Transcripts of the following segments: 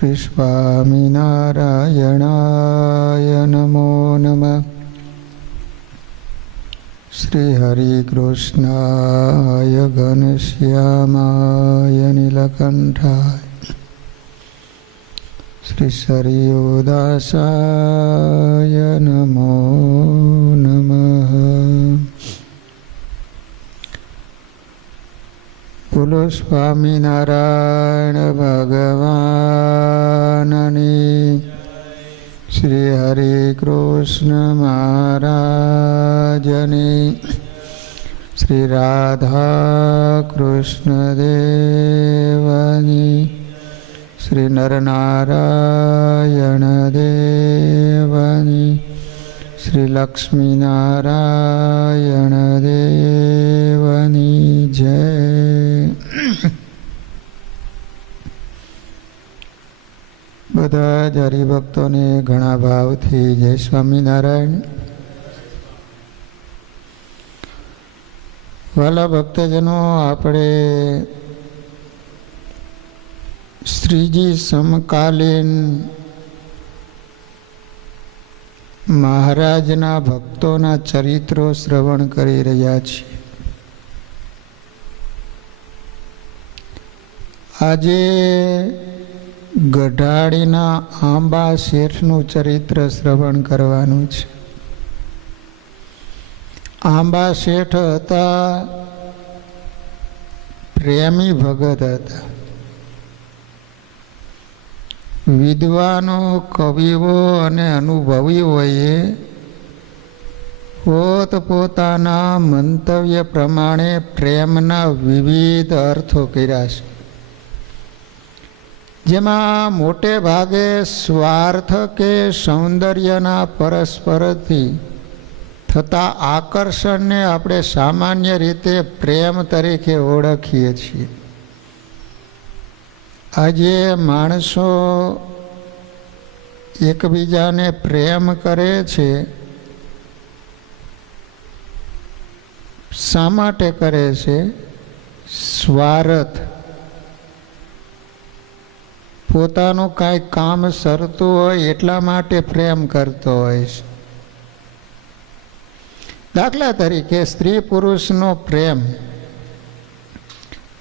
શ્રી સ્વામિનારાયણાય નમો નમઃ. શ્રી હરિકૃષ્ણાય ઘનશ્યામાય નીલકંઠાય શ્રી સરયુદાસાય નમો નમઃ. બોલો સ્વામિનારાયણ ભગવાનની. શ્રી હરિકૃષ્ણ મહારાજની. શ્રી રાધા કૃષ્ણ દેવની. શ્રી નરનારાયણ દેવની. શ્રી લક્ષ્મીનારાયણ દેવની જય. બધા જ હરિભક્તોને ઘણા ભાવથી જય સ્વામિનારાયણ. વાલા ભક્તજનો, આપણે શ્રીજી સમકાલીન મહારાજના ભક્તોના ચરિત્રો શ્રવણ કરી રહ્યા છીએ. આજે ગઢાળીના આંબા શેઠનું ચરિત્ર શ્રવણ કરવાનું છે. આંબા શેઠ હતા, પ્રેમી ભગત હતા. વિદ્વાનો, કવિઓ અને અનુભવીઓએ પોતપોતાના મંતવ્ય પ્રમાણે પ્રેમના વિવિધ અર્થો કર્યા છે, જેમાં મોટે ભાગે સ્વાર્થ કે સૌંદર્યના પરસ્પરથી થતા આકર્ષણને આપણે સામાન્ય રીતે પ્રેમ તરીકે ઓળખીએ છીએ. આજે માણસો એકબીજાને પ્રેમ કરે છે. શા માટે કરે છે? સ્વાર્થ. પોતાનું કાંઈ કામ સરતું હોય એટલા માટે પ્રેમ કરતો હોય છે. દાખલા તરીકે સ્ત્રી પુરુષનો પ્રેમ,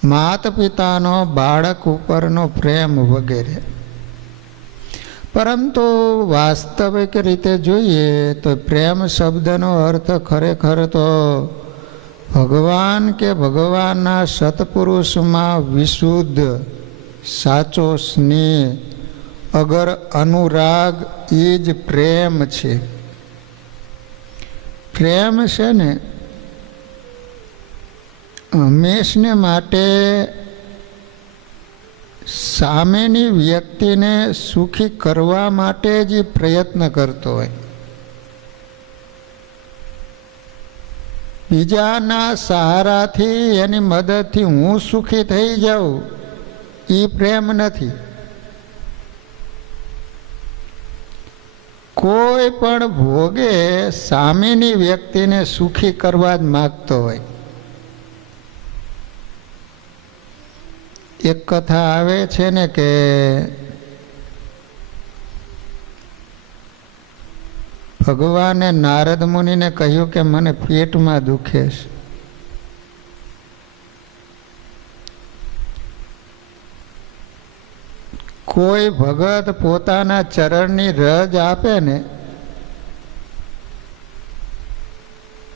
માતા પિતાનો બાળક ઉપરનો પ્રેમ વગેરે. પરંતુ વાસ્તવિક રીતે જોઈએ તો પ્રેમ શબ્દનો અર્થ ખરેખર તો ભગવાન કે ભગવાનના સત્પુરુષમાં વિશુદ્ધ સાચો સ્નેહ, અગર અનુરાગ એ જ પ્રેમ છે. પ્રેમ છે ને હંમેશને માટે સામેની વ્યક્તિને સુખી કરવા માટે જ પ્રયત્ન કરતો હોય. બીજાના સહારાથી, એની મદદથી હું સુખી થઈ જાઉં, એ પ્રેમ નથી. કોઈ પણ ભોગે સામેની વ્યક્તિને સુખી કરવા જ માગતો હોય. એક કથા આવે છે ને કે ભગવાને નારદ મુનિને કહ્યું કે મને પેટમાં દુખે છે. કોઈ ભગત પોતાના ચરણની રજ આપે ને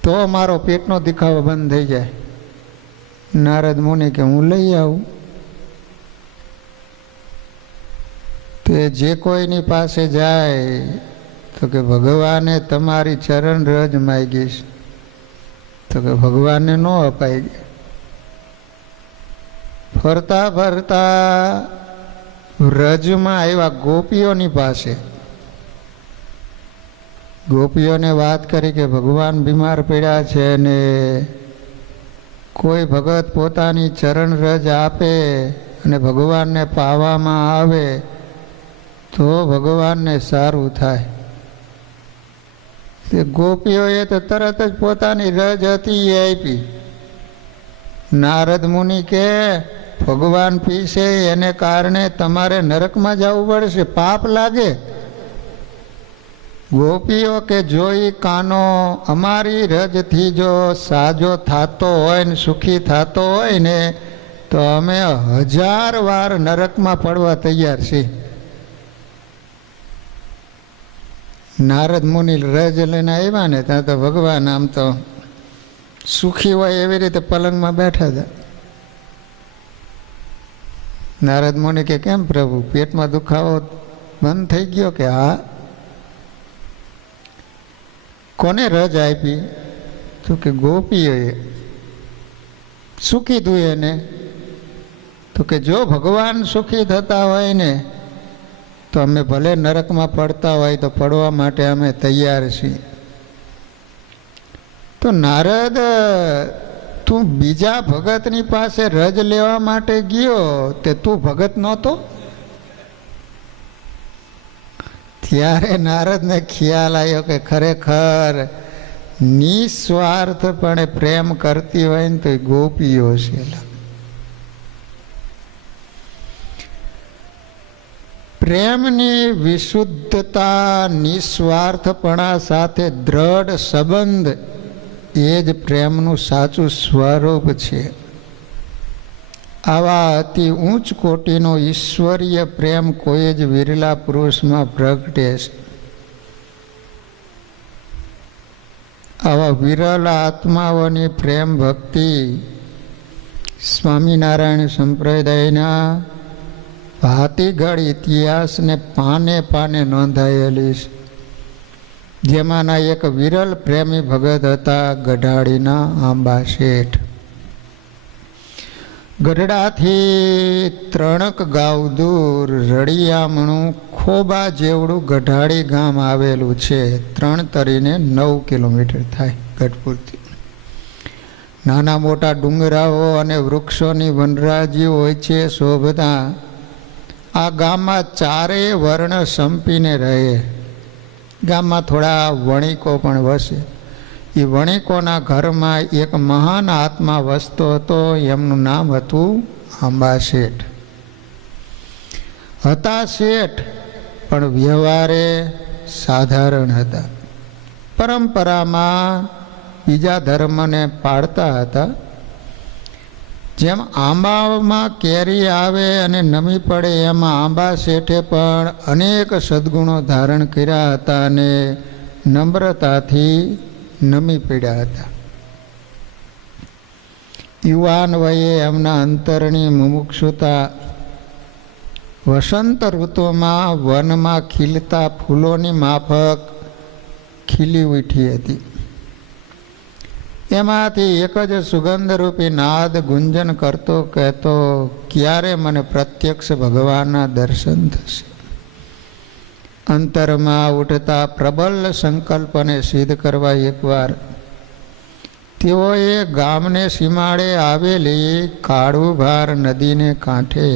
તો મારો પેટનો દુખાવો બંધ થઈ જાય. નારદ મુનિ કે હું લઈ આવું. તે જે કોઈની પાસે જાય તો કે ભગવાને તમારી ચરણ રજ માગીશ, તો કે ભગવાનને ન અપાઈ ગયા. ફરતા ફરતા વ્રજમાં આવ્યા ગોપીઓની પાસે. ગોપીઓને વાત કરી કે ભગવાન બીમાર પડ્યા છે ને કોઈ ભગત પોતાની ચરણ રજ આપે અને ભગવાનને પાવામાં આવે તો ભગવાનને સારું થાય. તે ગોપીઓએ તો તરત જ પોતાની રજ હતી એ આપી. નારદ મુનિ કે ભગવાન પીશે એને કારણે તમારે નરકમાં જવું પડશે, પાપ લાગે. ગોપીઓ કે જોઈ કાનો અમારી રજથી જો સાજો થતો હોય ને સુખી થતો હોય ને તો અમે 1000 વાર નરકમાં પડવા તૈયાર છીએ. નારદ મુનિ રજ લઈને આવ્યા ને ત્યાં તો ભગવાન આમ તો સુખી હોય એવી રીતે પલંગમાં બેઠા હતા. નારદ મુનિ કે કેમ પ્રભુ પેટમાં દુખાવો બંધ થઈ ગયો? કે હા. કોને રજ આપી? તો કે ગોપીઓએ. શું કીધું એને? તો કે જો ભગવાન સુખી થતા હોય ને તો અમે ભલે નરકમાં પડતા હોય તો પડવા માટે અમે તૈયાર છીએ. તો નારદ તું બીજા ભગતની પાસે રજ લેવા માટે ગયો તે તું ભગત નહોતો? ત્યારે નારદને ખ્યાલ આવ્યો કે ખરેખર નિસ્વાર્થપણે પ્રેમ કરતી હોય ને તો એ ગોપીઓ છે. પ્રેમની વિશુદ્ધતા નિસ્વાર્થપણા સાથે દ્રઢ સંબંધ એ જ પ્રેમનું સાચું સ્વરૂપ છે. આવા અતિ ઊંચ કોટીનો ઈશ્વરીય પ્રેમ કોઈ જ વિરલા પુરુષમાં પ્રગટે છે. આવા વિરલ આત્માઓની પ્રેમ ભક્તિ સ્વામિનારાયણ સંપ્રદાયના ભાતીગળ ઇતિહાસને પાને પાને નોંધાયેલી છે. જેમાંના એક વિરલ પ્રેમી ભગત હતા ગઢાળીના આંબા શેઠ. ગઢડાથી 3 ગાંવ દૂર રળિયામણું ખોબા જેવડું ગઢાળી ગામ આવેલું છે. 3 તરીને 9 કિલોમીટર થાય ગઢપુરથી. નાના મોટા ડુંગરાઓ અને વૃક્ષોની વનરાજી હોય છે શોભતા. આ ગામમાં 4 વર્ણ સંપીને રહે. ગામમાં થોડા વણિકો પણ વસે. એ વણિકોના ઘરમાં એક મહાન આત્મા વસતો હતો. એમનું નામ હતું આંબા શેઠ. હતા શેઠ પણ વ્યવહારે સાધારણ હતા. પરંપરામાં બીજા ધર્મને પાળતા હતા. જેમ આંબામાં કેરી આવે અને નમી પડે એમાં આંબા શેઠે પણ અનેક સદ્ગુણો ધારણ કર્યા હતા અને નમ્રતાથી નમી પડ્યા હતા. યુવાન વયે એમના અંતરની મુમુક્ષુતા વસંત ઋતુમાં વનમાં ખીલતા ફૂલોની માફક ખીલી ઉઠી હતી. એમાંથી એક જ સુગંધરૂપી નાદ ગુંજન કરતો કહેતો, ક્યારે મને પ્રત્યક્ષ ભગવાનના દર્શન થશે. અંતરમાં ઉઠતા પ્રબલ સંકલ્પને સિદ્ધ કરવા એકવાર તેઓએ ગામને સીમાડે આવેલી કાળુભાર નદીને કાંઠે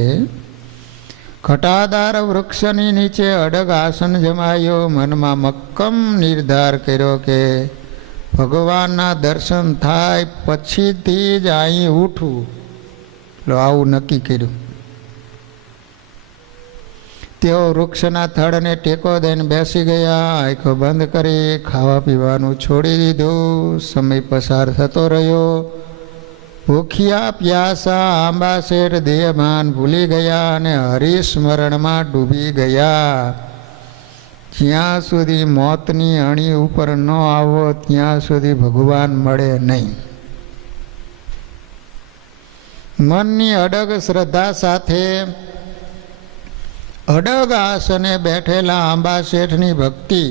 ઘટાદાર વૃક્ષની નીચે અડગ આસન જમાયો. મનમાં મક્કમ નિર્ધાર કર્યો કે ભગવાનના દર્શન થાય પછીથી જ અહીં ઉઠું. આવું નક્કી કર્યું. તેઓ વૃક્ષના થડને ટેકો દઈને બેસી ગયા. આંખો બંધ કરી ખાવા પીવાનું છોડી દીધું. સમય પસાર થતો રહ્યો. ભૂખ્યા પ્યાસા આંબા શેઠ દેહભાન ભૂલી ગયા અને હરિસ્મરણમાં ડૂબી ગયા. જ્યાં સુધી મોતની અણી ઉપર ન આવો ત્યાં સુધી ભગવાન મળે નહીં. મનની અડગ શ્રદ્ધા સાથે અડગ આસને બેઠેલા આંબા શેઠની ભક્તિ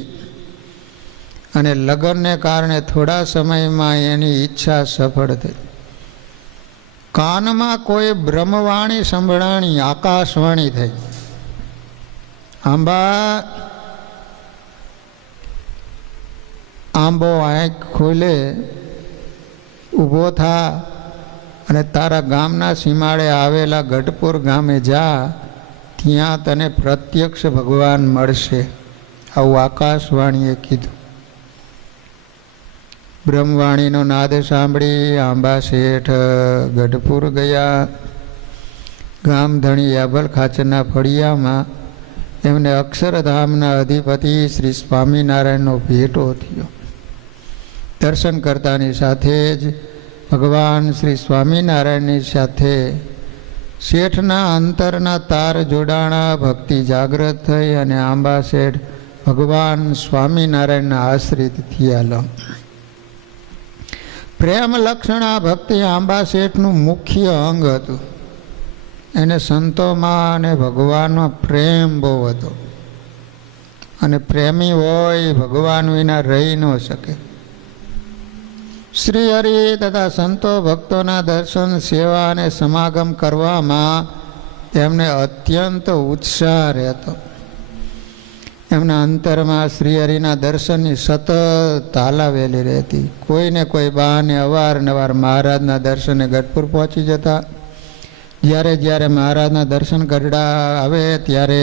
અને લગ્નને કારણે થોડા સમયમાં એની ઈચ્છા સફળ થઈ. કાનમાં કોઈ બ્રહ્મવાણી સંભળાણી, આકાશવાણી થઈ. આંબો આંખ ખોલે, ઊભો થા અને તારા ગામના સીમાડે આવેલા ગઢપુર ગામે જા. ત્યાં તને પ્રત્યક્ષ ભગવાન મળશે. આવું આકાશવાણીએ કીધું. બ્રહ્મવાણીનો નાદ સાંભળી આંબા શેઠ ગઢપુર ગયા. ગામધણી યાભલ ખાચરના ફળિયામાં એમને અક્ષરધામના અધિપતિ શ્રી સ્વામિનારાયણનો ભેટો થયો. દર્શન કરતાની સાથે જ ભગવાન શ્રી સ્વામિનારાયણની સાથે શેઠના અંતરના તાર જોડાણા, ભક્તિ જાગૃત થઈ અને આંબા શેઠ ભગવાન સ્વામિનારાયણના આશ્રિત થયા. પ્રેમ લક્ષણા ભક્તિ આંબા શેઠનું મુખ્ય અંગ હતું. એને સંતોમાં અને ભગવાનમાં પ્રેમ બહુ હતો અને પ્રેમી હોય ભગવાન વિના રહી ન શકે. શ્રી હરિ તથા સંતો ભક્તોના દર્શન, સેવા અને સમાગમ કરવામાં એમને અત્યંત ઉત્સાહ રહેતો. એમના અંતરમાં શ્રી હરિના દર્શનની સતત તાલાવેલી રહેતી. કોઈને કોઈ બહાને અવારનવાર મહારાજના દર્શને ગઢપુર પહોંચી જતા. જ્યારે મહારાજના દર્શન કરડા આવે ત્યારે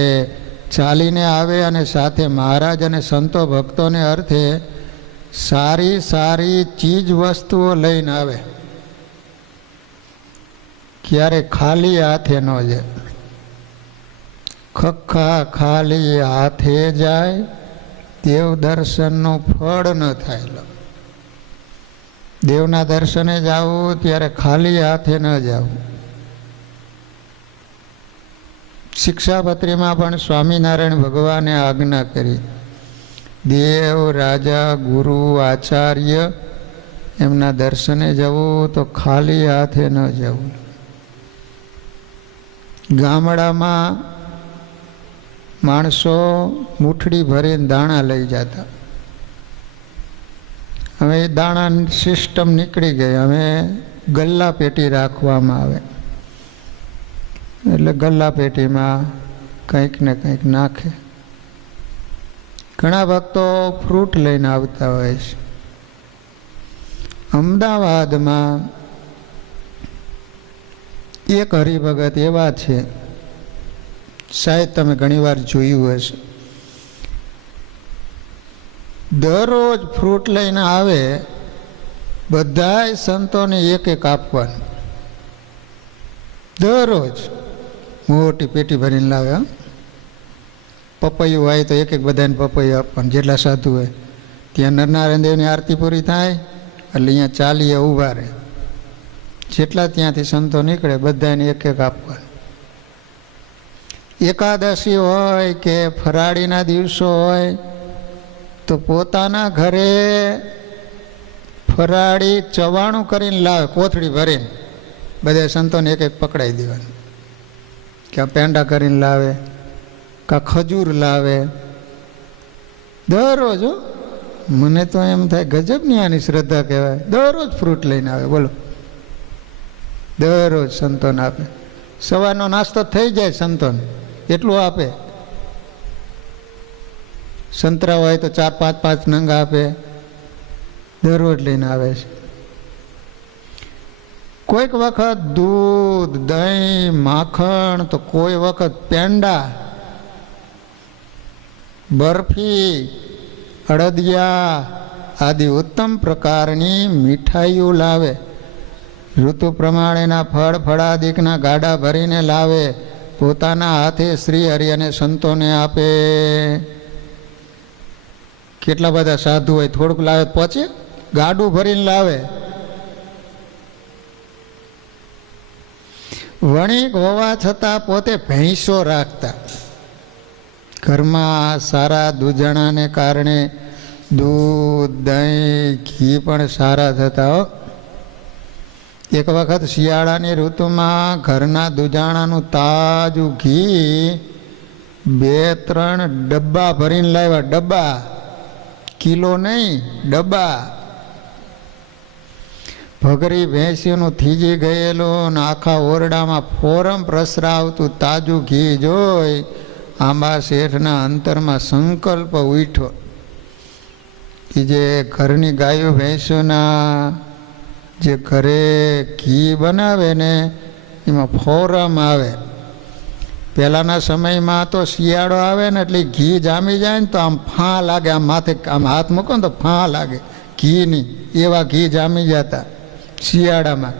ચાલીને આવે અને સાથે મહારાજ અને સંતો ભક્તોને અર્થે સારી સારી ચીજ વસ્તુઓ લઈને આવે. ક્યારે ખાલી હાથે ન જાય. ખખ્ખા ખાલી હાથે જાય દેવ દર્શનનું ફળ ન થાય. દેવના દર્શને જવું ત્યારે ખાલી હાથે ન જવું. શિક્ષાપત્રીમાં પણ સ્વામિનારાયણ ભગવાને આજ્ઞા કરી, દેવ, રાજા, ગુરુ, આચાર્ય એમના દર્શને જવું તો ખાલી હાથે ન જવું. ગામડામાં માણસો મૂઠડી ભરીને દાણા લઈ જતા. હવે એ દાણાની સિસ્ટમ નીકળી ગઈ. હવે ગલ્લા પેટી રાખવામાં આવે એટલે ગલ્લા પેટીમાં કંઈક ને કંઈક નાખે. ઘણા ભક્તો ફ્રૂટ લઈને આવતા હોય છે. અમદાવાદમાં એક હરિભગત એવા છે, શાયદ તમે ઘણીવાર જોયું હશે, દરરોજ ફ્રૂટ લઈને આવે, બધાય સંતોને એક એક આપવાનું. દરરોજ મોટી પેટી ભરીને લાવે. પપૈયું હોય તો એક એક બધાને પપૈયું આપવાનું, જેટલા સાધુ હોય. ત્યાં નરનારાયણ દેવની આરતી પૂરી થાય એટલે અહીંયા ચાલીએ ઊભા રહે. જેટલા ત્યાંથી સંતો નીકળે બધાને એક એક આપવાનું. એકાદશી હોય કે ફરાળીના દિવસો હોય તો પોતાના ઘરે ફરાળી ચવાણું કરીને લાવે, કોથળી ભરીને બધા સંતોને એક એક પકડાઈ દેવાનું. ક્યાં પેંડા કરીને લાવે, કાં ખજૂર લાવે. દરરોજ મને તો એમ થાય ગજબની આની શ્રદ્ધા કહેવાય. દરરોજ ફ્રૂટ લઈને આવે. બોલો, દરરોજ સંતોને આપે. સવારનો નાસ્તો થઈ જાય સંતોને એટલું આપે. સંતરા હોય તો 4-5 નંગ આપે. દરરોજ લઈને આવે છે. કોઈક વખત દૂધ, દહીં, માખણ, તો કોઈ વખત પેંડા, બરફી, અડદિયા આદિ ઉત્તમ પ્રકારની મીઠાઈઓ લાવે. ઋતુ પ્રમાણેના ફળ ફળાદિકના ગાડા ભરીને લાવે. પોતાના હાથે શ્રી હરિ અને સંતોને આપે. કેટલા બધા સાધુ હોય, થોડુંક લાવે પહોંચે, ગાડું ભરીને લાવે. વણિક હોવા છતાં પોતે ભેંસો રાખતા. ઘરમાં સારા દૂધણાને કારણે દૂધ, દહીં, ઘી પણ સારા થતા. એક વખત શિયાળાની ઋતુમાં ઘરના દૂધાણાનું તાજું ઘી 2-3 ડબ્બા ભરીને લાવ્યા. ડબ્બા, કિલો નહીં, ડબ્બા. ભગરી ભેંસીનું થીજી ગયેલું ને આખા ઓરડામાં ફોરમ પ્રસરાવતું તાજું ઘી જોઈ આંબા શેઠના અંતરમાં સંકલ્પ ઉઠ્યો. એ જે ઘરની ગાયો ભેંસોના જે ઘરે ઘી બનાવે ને એમાં ફોરમ આવે. પહેલાંના સમયમાં તો શિયાળો આવે ને એટલે ઘી જામી જાય ને તો આમ ફાં લાગે. આમ માથે આમ હાથ મૂકો ને તો ફાં લાગે ઘીની. એવા ઘી જામી જતા શિયાળામાં.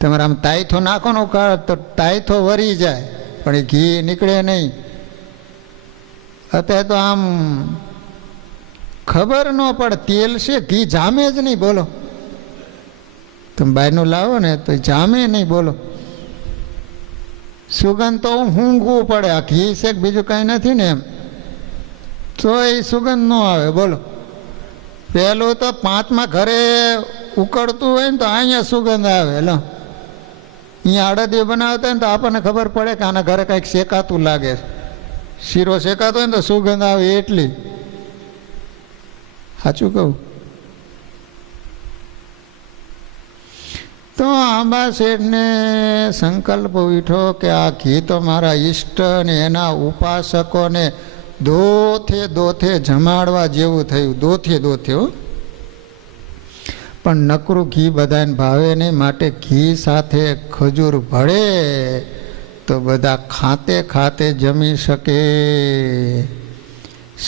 તમારે આમ તાઈથો નાખો ને તો તાઈથો વરી જાય, પણ એ ઘી નીકળે નહીં. અત્યારે તો આમ ખબર ન પડે તેલ છે, ઘી જામે જ નહીં. બોલો, તમે બહારનું લાવો ને તો જામે નહીં. બોલો, સુગંધ તો ઊંઘવું પડે. આ ઘી છે બીજું કાંઈ નથી ને એમ, તો એ સુગંધ ન આવે. બોલો, પહેલું તો 5મા ઘરે ઉકળતું હોય ને તો અહીંયા સુગંધ આવે. લો, અહીંયા અડદિયું બનાવતા હોય ને તો આપણને ખબર પડે કે આના ઘરે કંઈક શેકાતું લાગે. શીરો શેકાતો હોય ને તો સુગંધ આવે એટલી. સાચું કહું તો આંબા શેઠને સંકલ્પ ઉઠ્યો કે આ ઘી તો મારા ઈષ્ટ ને એના ઉપાસકોને દોથે જમાડવા જેવું થયું. દોથે હો. પણ નકરું ઘી બધાને ભાવે નહીં, માટે ઘી સાથે ખજૂર ભળે તો બધા ખાતે જમી શકે.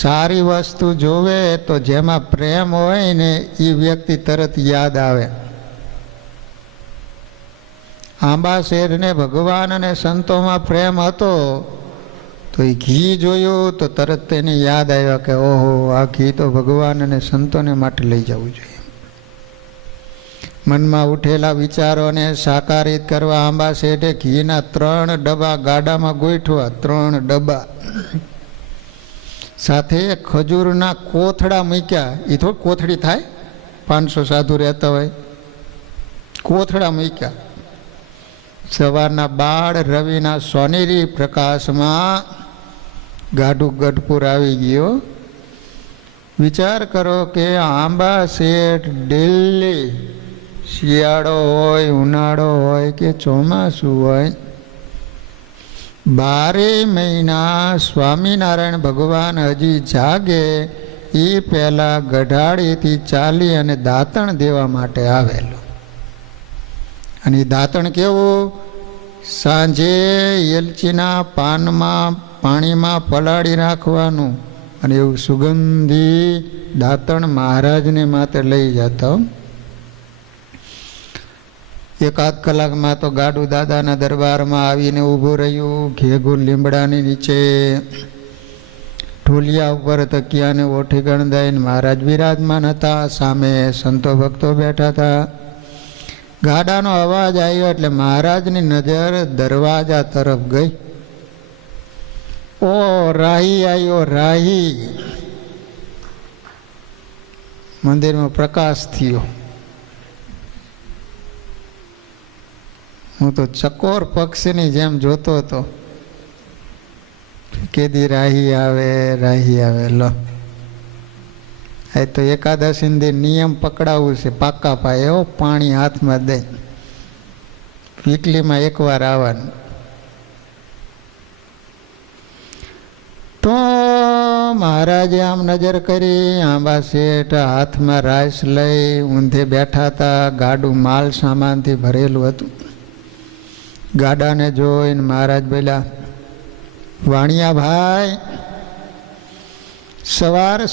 સારી વસ્તુ જોવે તો જેમાં પ્રેમ હોય ને એ વ્યક્તિ તરત યાદ આવે. આંબા શેઠને ભગવાન અને સંતોમાં પ્રેમ હતો તો એ ઘી જોયું તો તરત તેને યાદ આવ્યો કે ઓહો, આ ઘી તો ભગવાન અને સંતોને માટે લઈ જવું જોઈએ. મનમાં ઉઠેલા વિચારોને સાકારિત કરવા આંબા શેઠે ઘીના 3 ડબ્બા ગાડામાં ગોઠવા. 3 ડબ્બા સાથે ખજૂરના કોથળા મૂક્યા. એ થોડું કોથળી થાય, 500 સાધુ રહેતા હોય. કોથળા મૂક્યા. સવારના બાળ રવિના સોનેરી પ્રકાશમાં ગાઢું ગઢપુર આવી ગયો. વિચાર કરો કે આંબા શેઠ ડેલી શિયાળો હોય, ઉનાળો હોય કે ચોમાસું હોય, 12 મહિના સ્વામિનારાયણ ભગવાન હજી જાગે એ પહેલાં ગઢાળીથી ચાલી અને દાંતણ દેવા માટે આવેલો. અને એ દાંતણ કેવું? સાંજે એલચીના પાનમાં પાણીમાં પલાળી રાખવાનું, અને એવું સુગંધી દાંતણ મહારાજને માથે લઈ જતા. 1-8 કલાકમાં તો ગાડું દાદાના દરબારમાં આવીને ઊભું રહ્યું. ઘેઘુર લીમડાની નીચે ઢોલિયા ઉપર તકિયાને ઓઠી ગણદાઈને મહારાજ બિરાજમાન હતા. સામે સંતો ભક્તો બેઠા હતા. ગાડાનો અવાજ આવ્યો એટલે મહારાજની નજર દરવાજા તરફ ગઈ. ઓ રાહી આવ્યો, રાહી. મંદિરમાં પ્રકાશ થયો. હું તો ચકોર પક્ષીની જેમ જોતો હતો. કેદી રાહી આવે, રાહી આવે. લો, એ તો એકાદશી નિયમ પકડાવવું છે. પાકા પાયે એવો પાણી હાથમાં દઈ વીકલીમાં 1 વાર આવવાનું. તો મહારાજે આમ નજર કરી. આંબા શેઠ હાથમાં રાઈસ લઈ ઊંધે બેઠા હતા. ગાડું માલ સામાનથી ભરેલું હતું. ગાડાને જોઈને મહારાજ બોલ્યા, વાણિયા ભાઈ,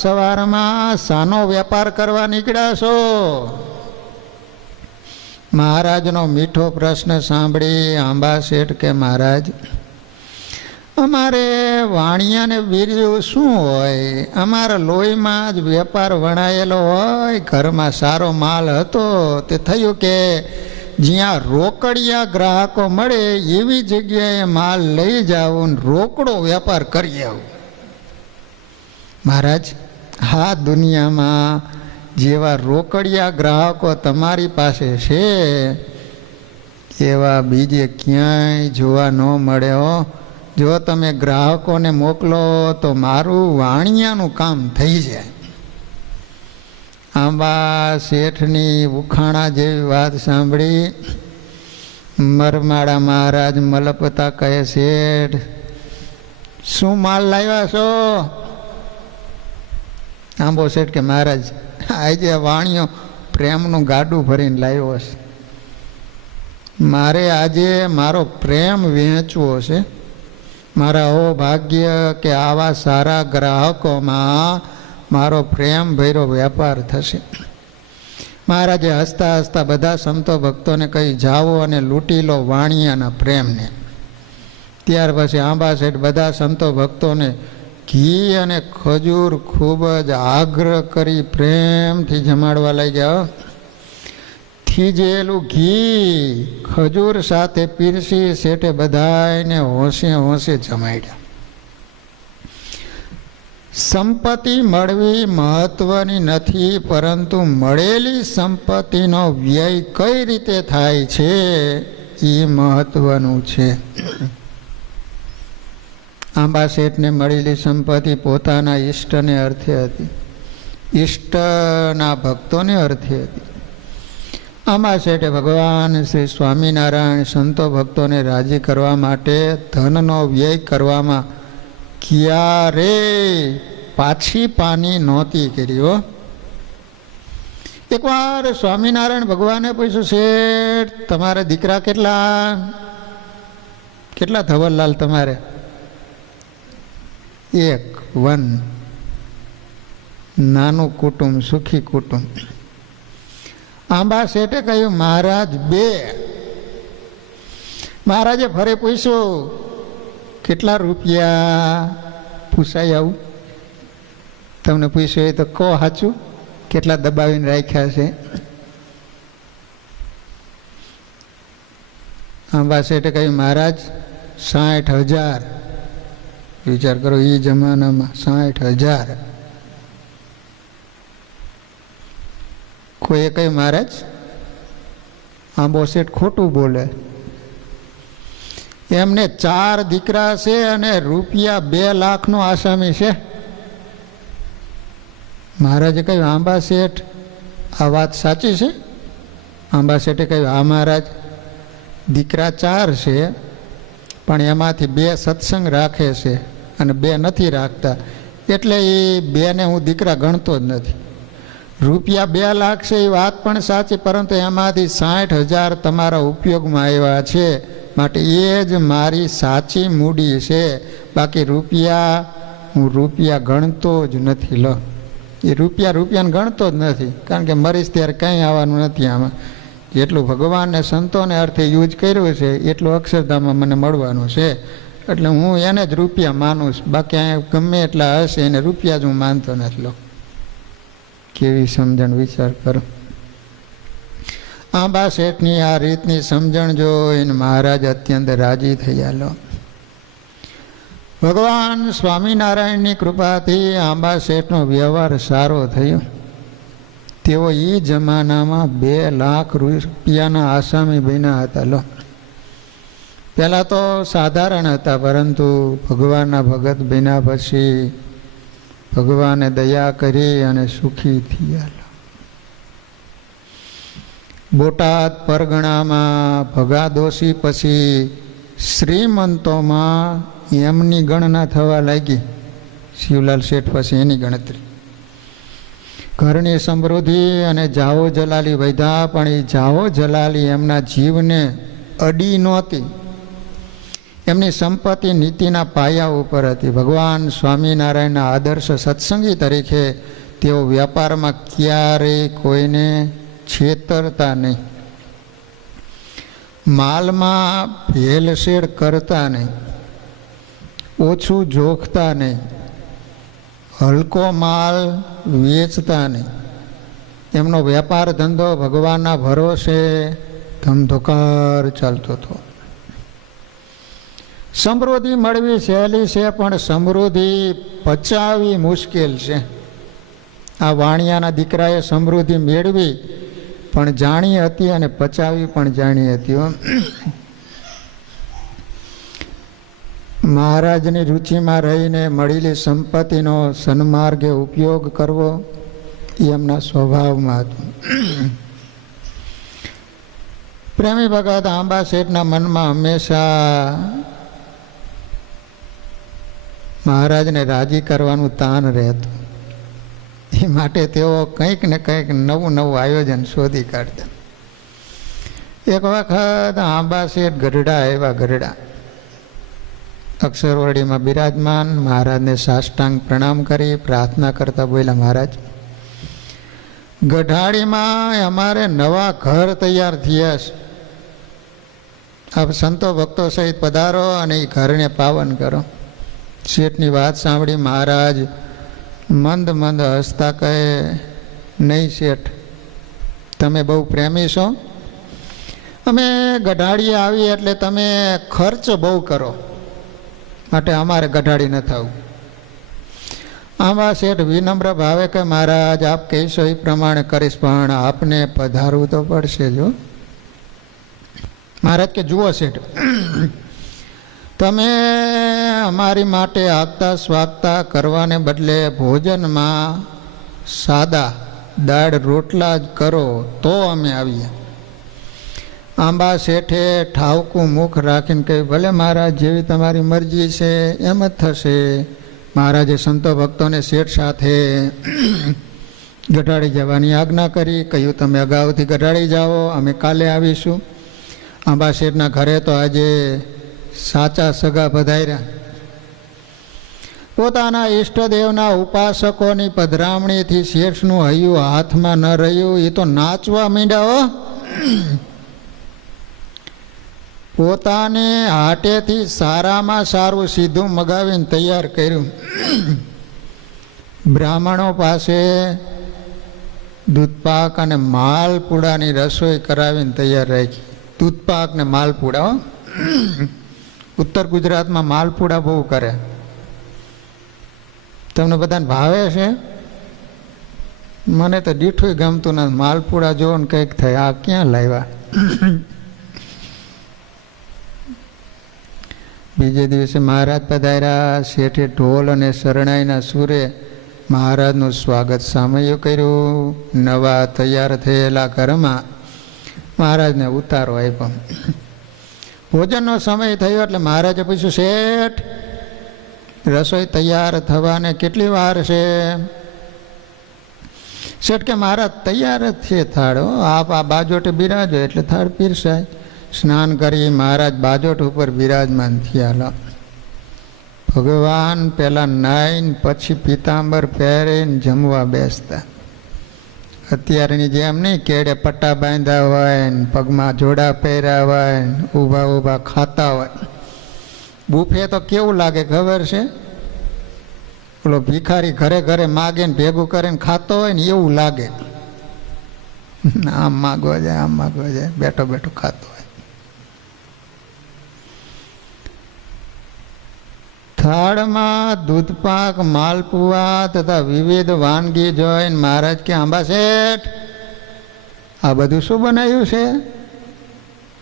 સવારમાં શાનો વેપાર કરવા નીકળ્યા છો? મહારાજનો મીઠો પ્રશ્ન સાંભળી આંબા શેઠ કે મહારાજ, અમારે વાણિયાને બીજું શું હોય? અમારા લોહીમાં જ વેપાર વણાયેલો હોય. ઘરમાં સારો માલ હતો. તે થયું કે જ્યાં રોકડિયા ગ્રાહકો મળે એવી જગ્યાએ માલ લઈ જાઓ, રોકડો વેપાર કરી આવો. મહારાજ, હા, દુનિયામાં જેવા રોકડિયા ગ્રાહકો તમારી પાસે છે એવા બીજે ક્યાંય જોવા ન મળે હો. જો તમે ગ્રાહકોને મોકલો તો મારું વાણિયાનું કામ થઈ જાય. આંબા શેઠની ઉખાણા જેવી વાત સાંભળી મરમાળા મહારાજ મલપતા કહે, શેઠ, શું માલ લાવ્યા છો? આંબો શેઠ કે મહારાજ, આજે વાણિયો પ્રેમનું ગાડું ભરીને લાવ્યો છે. મારે આજે મારો પ્રેમ વહેંચવો છે. મારા હો ભાગ્ય કે આવા સારા ગ્રાહકોમાં મારો પ્રેમ ભર્યો વેપાર થશે. મહારાજે હસતા હસતા બધા સંતો ભક્તોને કહી, જાઓ અને લૂંટી લો વાણિયાના પ્રેમને. ત્યાર પછી આંબા શેઠ બધા સંતો ભક્તોને ઘી અને ખજૂર ખૂબ જ આગ્રહ કરી પ્રેમથી જમાડવા લાગ્યા. થીજેલું ઘી ખજૂર સાથે પીરસી શેઠે બધાને હોંશે હોંશે જમાડ્યા. સંપત્તિ મળવી મહત્વની નથી, પરંતુ મળેલી સંપત્તિનો વ્યય કઈ રીતે થાય છે એ મહત્વનું છે. આંબા શેઠને મળેલી સંપત્તિ પોતાના ઈષ્ટને અર્થે હતી, ઈષ્ટના ભક્તોને અર્થે હતી. આંબા શેઠે ભગવાન શ્રી સ્વામિનારાયણ સંતો ભક્તોને રાજી કરવા માટે ધનનો વ્યય કરવામાં ક્યારે પાછી પાની નહોતી કરી. હો, એકવાર સ્વામિનારાયણ ભગવાને પૂછ્યું, શેઠ તમારે દીકરા કેટલા ધવલલાલ તમારે? 1 નાનું કુટુંબ, સુખી કુટુંબ. આંબા શેઠે કહ્યું, મહારાજ 2. મહારાજે ફરી પૂછ્યું, કેટલા રૂપિયા? પૂછાય આવું? તમને પૂછ્યું હોય તો કહો સાચું, કેટલા દબાવીને રાખ્યા છે? આંબા શેઠે કહ્યું, મહારાજ 60,000. વિચાર કરો, એ જમાનામાં 60,000. કોઈએ કહ્યું, મહારાજ આંબો શેઠ ખોટું બોલે, એમને 4 દીકરા છે અને રૂપિયા 2 લાખનો આસામી છે. મહારાજે કહ્યું, આંબા શેઠ આ વાત સાચી છે? આંબા શેઠે કહ્યું, હા મહારાજ, દીકરા 4 છે, પણ એમાંથી 2 સત્સંગ રાખે છે અને 2 નથી રાખતા, એટલે એ 2ને હું દીકરા ગણતો જ નથી. રૂપિયા 2 લાખ છે એ વાત પણ સાચી, પરંતુ એમાંથી 60,000 તમારા ઉપયોગમાં આવ્યા છે, માટે એ જ મારી સાચી મૂડી છે. બાકી હું રૂપિયા ગણતો જ નથી. લો, એ રૂપિયાને ગણતો જ નથી, કારણ કે મરીશ ત્યારે કંઈ આવવાનું નથી આમાં. જેટલું ભગવાનને સંતોને અર્થે યુઝ કર્યું છે એટલું અક્ષરધામમાં મને મળવાનું છે, એટલે હું એને જ રૂપિયા માનું છું. બાકી અહીંયા ગમે એટલા હશે એને રૂપિયા જ હું માનતો નથી. લો, કેવી સમજણ, વિચાર કરો. આંબા શેઠની આ રીતની સમજણ જોઈને મહારાજ અત્યંત રાજી થયા. લો, ભગવાન સ્વામિનારાયણની કૃપાથી આંબા શેઠનો વ્યવહાર સારો થયો. તેઓ એ જમાનામાં 2 લાખ રૂપિયાના આસામી બન્યા હતા. લો, પહેલાં તો સાધારણ હતા, પરંતુ ભગવાનના ભગત બન્યા પછી ભગવાને દયા કરી અને સુખી થયા. બોટાદ પરગણામાં ભગાદોશી પછી શ્રીમંતોમાં એમની ગણના થવા લાગી. શિવલાલ શેઠ પછી એની ગણતરી. ઘરની સમૃદ્ધિ અને જાવો જલાલી વધ્યા, પણ એ જાવો જલાલી એમના જીવને અડી નહોતી. એમની સંપત્તિ નીતિના પાયા ઉપર હતી. ભગવાન સ્વામિનારાયણના આદર્શ સત્સંગી તરીકે તેઓ વ્યાપારમાં ક્યારેય કોઈને છેતરતા નહીં, માલમાં ભેળસેળ કરતા નહીં, ઓછું જોખતા નહીં, હલકો માલ વેચતા નહીં. એમનો વેપાર ધંધો ભગવાનના ભરોસે ધમધોકાર ચાલતો હતો. સમૃદ્ધિ મળવી સહેલી છે, પણ સમૃદ્ધિ પચાવવી મુશ્કેલ છે. આ વાણિયાના દીકરાએ સમૃદ્ધિ મેળવી પણ જાણી હતી અને પચાવી પણ જાણી હતી. મહારાજની રુચિમાં રહીને મળેલી સંપત્તિનો સન્માર્ગે ઉપયોગ કરવો એ એમના સ્વભાવમાં હતું. પ્રેમી ભગત આંબા શેઠના મનમાં હંમેશા મહારાજને રાજી કરવાનું તાન રહેતું. એ માટે તેઓ કંઈક ને કંઈક નવું આયોજન શોધી કાઢતા. એક વખત આંબા શેઠ ગઢડા આવ્યા. ગઢડા અક્ષરવડીમાં બિરાજમાન મહારાજને સાષ્ટાંગ પ્રણામ કરી પ્રાર્થના કરતા બોલ્યા, મહારાજ ગઢાળીમાં અમારે નવા ઘર તૈયાર થયા છે. આપ સંતો ભક્તો સહિત પધારો અને એ ઘરને પાવન કરો. શેઠની વાત સાંભળી મહારાજ મંદ મંદ હસતા કહે, નહીં શેઠ, તમે બહુ પ્રેમી છો. અમે ગઢાળીએ આવીએ એટલે તમે ખર્ચ બહુ કરો, માટે અમારે ગઢાળી ન થવું. આમાં શેઠ વિનમ્ર ભાવે કે મહારાજ આપ કહેશો એ પ્રમાણે કરીશ, પણ આપને પધારવું તો પડશે. જો મહારાજ કે જુઓ શેઠ, તમે અમારી માટે આગતા સ્વાગતા કરવાને બદલે ભોજનમાં સાદા દાળ રોટલા જ કરો તો અમે આવીએ. આંબા શેઠે ઠાવકું મુખ રાખીને કહ્યું, ભલે મહારાજ, જેવી તમારી મરજી છે એમ જ થશે. મહારાજે સંતો ભક્તોને શેઠ સાથે ગઢાળી જવાની આજ્ઞા કરી. કહ્યું, તમે અગાઉથી ગઢાળી જાઓ, અમે કાલે આવીશું. આંબા શેઠના ઘરે તો આજે સાચા સગા પધાર્યા. પોતાના ઈષ્ટદેવના ઉપાસકોની પધરામણીથી શેઠનું હૈયું હાથમાં ન રહ્યું. એ તો નાચવા માંડ્યા. પોતાને હાટેથી સારામાં સારું સીધું મગાવીને તૈયાર કર્યું. બ્રાહ્મણો પાસે દૂધપાક અને માલપુડાની રસોઈ કરાવીને તૈયાર રાખી. દૂધપાક ને માલપુડા. ઉત્તર ગુજરાતમાં માલપુડા બહુ કરે. તમને બધાને ભાવે છે? મને તો દીઠું ગમતું નથી. માલપુડા જોવો ને કંઈક થાય, આ ક્યાં લાવ્યા. બીજે દિવસે મહારાજ પધાર્યા. શેઠે ઢોલ અને શરણાઈના સૂરે મહારાજનું સ્વાગત સામયું કર્યું. નવા તૈયાર થયેલા ઘરમાં મહારાજને ઉતારો આપ્યો. ભોજનનો સમય થયો એટલે મહારાજે પૂછ્યું, શેઠ, રસોઈ તૈયાર થવાને કેટલી વાર છે? શેઠ કે મહારાજ તૈયાર જ છે થાળ. આપ આ બાજોટે બિરાજો એટલે થાળ પીરસાય. સ્નાન કરી મહારાજ બાજોટ ઉપર બિરાજમાન થયા. ભગવાન પહેલાં નાઈને પછી પીતાંબર પહેરીને જમવા બેસતા. અત્યારની જેમ નહીં, કેડે પટ્ટા બાંધ્યા હોય ને પગમાં જોડા પહેર્યા હોય ને ઊભા ઊભા ખાતા હોય. બુફે તો કેવું લાગે ખબર છે? ઓલો ભિખારી ઘરે ઘરે માગે ને ભેગું કરીને ખાતો હોય ને એવું લાગે. આમ માગવા જાય, આમ માગવા જાય, બેઠો બેઠો ખાતો હોય. થાળમાં દૂધપાક, માલપુઆ તથા વિવિધ વાનગી જોઈને મહારાજ કે, આંબા શેઠ, આ બધું શું બનાવ્યું છે?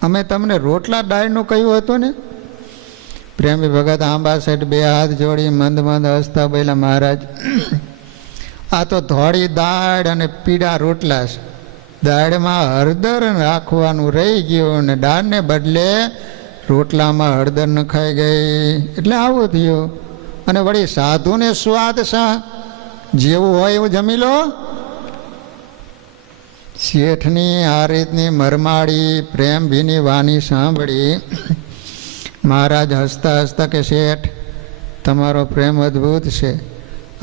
અમે તમને રોટલા દાળનું કહ્યું હતું ને. પ્રેમી ભગત આંબા શેઠ બે હાથ જોડી મંદ મંદ હસતા બોલ્યા, મહારાજ, આ તો ધોળી દાળ અને પીળા રોટલા છે. દાળમાં હળદર રાખવાનું રહી ગયું અને દાળને બદલે રોટલામાં હળદર નખાઈ ગઈ એટલે આવું થયું. અને વળી સાધુને સ્વાદ શા? જેવું હોય એવું જમી લો. શેઠની આ રીતની મરમાળી પ્રેમ ભીની વાણી સાંભળી મહારાજ હસતા હસતા કે, શેઠ, તમારો પ્રેમ અદ્ભુત છે.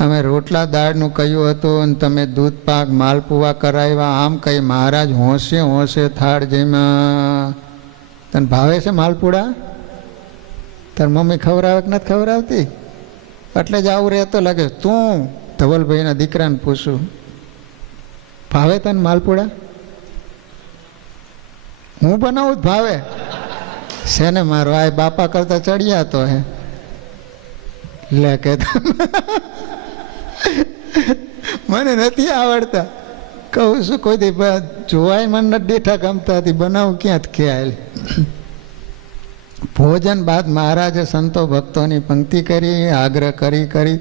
અમે રોટલા દાળનું કહ્યું હતું અને તમે દૂધ પાક માલપુવા કરાવ્યા. આમ કહી મહારાજ હોંશે હોંશે થાળ જેમાં. તને ભાવે છે માલપુડા? તાર મમ્મી ખવડાવે કે નથી ખવડાવતી? એટલે જ આવું રહેતો લાગે. તું ધવલભાઈના દીકરાને પૂછું, ભાવે તને માલપુડા? હું બનાવું જ ભાવે છે ને. મારો આ બાપા કરતા ચડિયા તો હે લે કે મને નથી આવડતા. કહું છું કોઈ દી જોવાય મને નથી દેઠા ગમતા હતી, બનાવું ક્યાં ખ્યાલ. ભોજન બાદ મહારાજે સંતો ભક્તોની પંક્તિ કરી, આગ્રહ કરી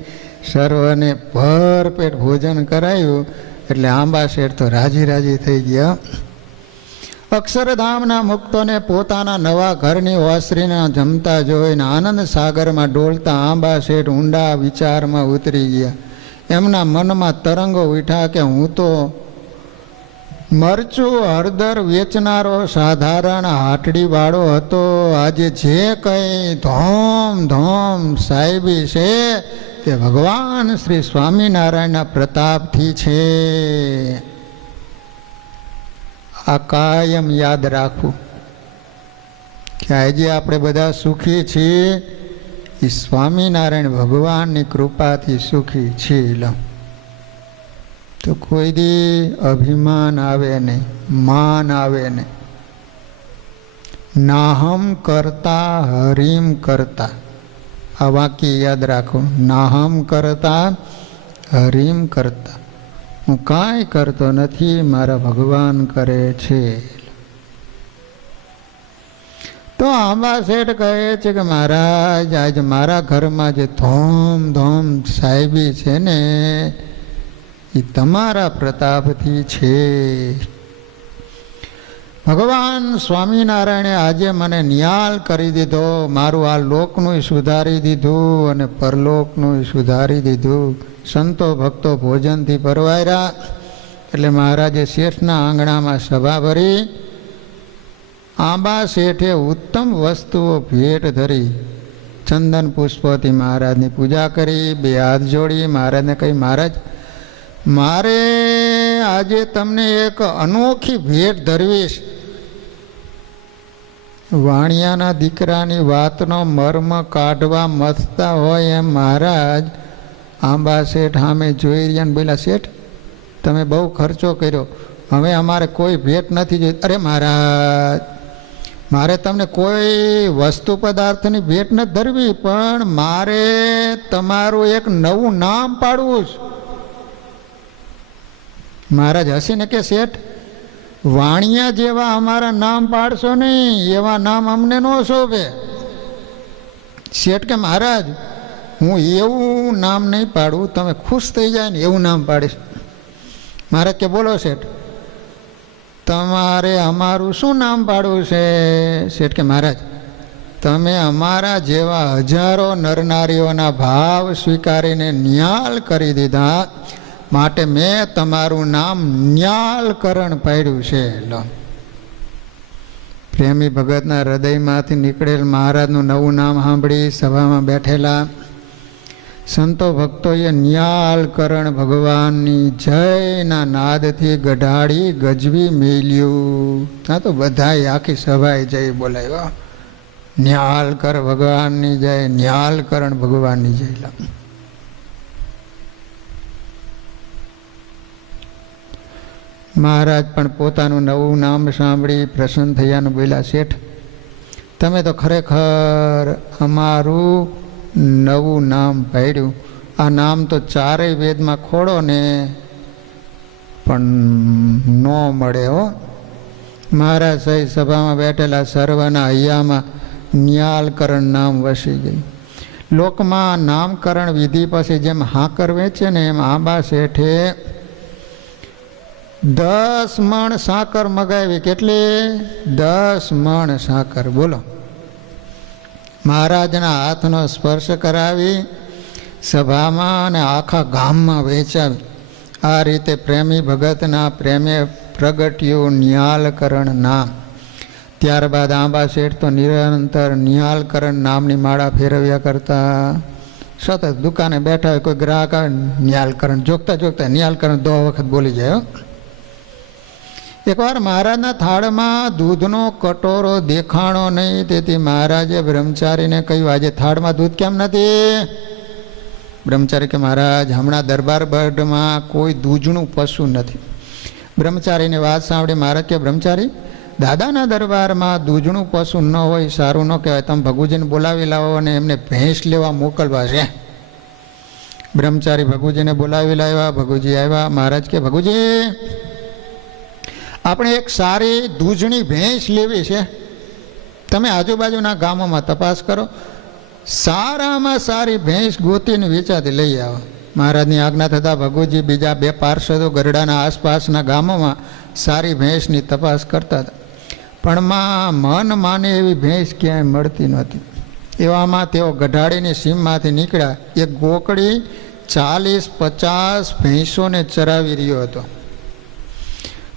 સર્વને ભરપેટ ભોજન કરાયું. એટલે આંબા શેઠ તો રાજી રાજી થઈ ગયા. અક્ષરધામના મુક્તોને પોતાના નવા ઘરની ઓસરીના જમતા જોઈને આનંદ સાગરમાં ડોલતા આંબા શેઠ ઊંડા વિચારમાં ઉતરી ગયા. એમના મનમાં તરંગો ઉઠ્યા કે હું તો મરચું હળદર વેચનારો સાધારણ હાટડીવાળો હતો. આજે જે કંઈ ધોમ ધોમ સાહેબી છે તે ભગવાન શ્રી સ્વામિનારાયણના પ્રતાપથી છે. આ કાયમ યાદ રાખવું કે આજે આપણે બધા સુખી છીએ એ સ્વામિનારાયણ ભગવાનની કૃપાથી સુખી છીએ. તો કોઈ દી અભિમાન આવે નહીં, માન આવે નહીં. નાહમ કરતા હરિમ કરતા, આ વાક્ય યાદ રાખો. નાહમ કરતા હરિમ કરતા, હું કાંઈ કરતો નથી, મારા ભગવાન કરે છે. તો આંબા શેઠ કહે છે કે મહારાજ આજ મારા ઘરમાં જે ધોમ સાહેબી છે ને એ તમારા પ્રતાપથી છે. ભગવાન સ્વામિનારાયણે આજે મને નિયાલ કરી દીધો, મારું આ લોકનું સુધારી દીધું અને પરલોકનું સુધારી દીધું. સંતો ભક્તો ભોજનથી પરવાર્યા એટલે મહારાજે શેઠના આંગણામાં સભા ભરી. આંબા શેઠે ઉત્તમ વસ્તુઓ ભેટ ધરી. ચંદન પુષ્પોથી મહારાજની પૂજા કરી, બે હાથ જોડી મહારાજને કહી, મહારાજ મારે આજે તમને એક અનોખી ભેટ ધરવીશ. વાણિયાના દીકરાની વાતનો મર્મ કાઢવા મથતા હોય એમ મહારાજ આંબા શેઠ સામે જોઈ રહ્યા ને બોલ્યા, શેઠ તમે બહુ ખર્ચો કર્યો, હવે અમારે કોઈ ભેટ નથી જોઈ. અરે મહારાજ મારે તમને કોઈ વસ્તુ પદાર્થની ભેટ નથી ધરવી, પણ મારે તમારું એક નવું નામ પાડવું છે. મહારાજ હસીને કે, શેઠ વાણિયા જેવા અમારા નામ પાડશો નહીં, એવા નામ અમને ન શોભે. શેઠ કે મહારાજ હું એવું નામ નહીં પાડું, તમે ખુશ થઈ જાય ને એવું નામ પાડીશ. મહારાજ કે બોલો શેઠ તમારે અમારું શું નામ પાડવું છે? શેઠ કે મહારાજ તમે અમારા જેવા હજારો નરનારીઓના ભાવ સ્વીકારીને નિયાલ કરી દીધા, માટે મેં તમારું નામ ન્યાલકરણ પાડ્યું છે. પ્રેમી ભગતના હૃદયમાંથી નીકળેલ મહારાજનું નવું નામ સાંભળી સભામાં બેઠેલા સંતો ભક્તોએ ન્યાલકરણ ભગવાનની જયના નાદથી ગઢાડી ગજવી મેલ્યું. ત્યાં તો બધાએ આખી સભાએ જય બોલાવ્યો, ન્યાલકર ભગવાનની જય, ન્યાલકરણ ભગવાનની જય. મહારાજ પણ પોતાનું નવું નામ સાંભળી પ્રસન્ન થયાનું બોલ્યા, શેઠ તમે તો ખરેખર અમારું નવું નામ પાડ્યું. આ નામ તો ચારેય વેદમાં ખોડો ને પણ ન મળે હો. મહારાજ સહિત સભામાં બેઠેલા સર્વના હૈયામાં ન્યાલકરણ નામ વસી ગઈ. લોકમાં નામકરણ વિધિ પછી જેમ હાકર વેચે ને એમ આંબા શેઠે 10 મણ સાકર મગાવી. કેટલી? 10 મણ સાકર. બોલો, મહારાજના હાથનો સ્પર્શ કરાવી સભામાં અને આખા ગામમાં વેચાવી. આ રીતે પ્રેમી ભગતના પ્રેમે પ્રગટ્યું ન્યાલકરણ નામ. ત્યારબાદ આંબા શેઠ તો નિરંતર ન્યાલકરણ નામની માળા ફેરવ્યા કરતા. સતત દુકાને બેઠા હોય, કોઈ ગ્રાહક આવે ન્યાલકરણ જોગતા જોગતા ન્યાલકરણ 2 વખત બોલી જાય. એકવાર મહારાજના થાળમાં દૂધનો કટોરો દેખાણો નહીં, તેથી મહારાજે બ્રહ્મચારીને કહ્યું, આજે થાળમાં દૂધ કેમ નથી? બ્રહ્મચારી કે મહારાજ હમણાં દરબાર બઢમાં કોઈ દૂધનું પશુ નથી. બ્રહ્મચારીની વાત સાંભળી મહારાજ કે, બ્રહ્મચારી દાદાના દરબારમાં દૂધનું પશુ ન હોય સારું ન કહેવાય, તમે ભગુજીને બોલાવી લાવો અને એમને ભેંસ લેવા મોકલવા છે. બ્રહ્મચારી ભગુજીને બોલાવી લાવ્યા. ભગુજી આવ્યા. મહારાજ કે, ભગુજી આપણે એક સારી દૂધની ભેંસ લેવી છે, તમે આજુબાજુના ગામોમાં તપાસ કરો, સારામાં સારી ભેંસ ગોતીને વેચાતી લઈ આવો. મહારાજની આજ્ઞા થતાં ભગુજી બીજા 2 પાર્ષદો ગરડાના આસપાસના ગામોમાં સારી ભેંસની તપાસ કરતા હતા, પણ મન માને એવી ભેંસ ક્યાંય મળતી નહોતી. એવામાં તેઓ ગઢાડીની સીમમાંથી નીકળ્યા. એક ગોકળી 40-50 ભેંસોને ચરાવી રહ્યો હતો.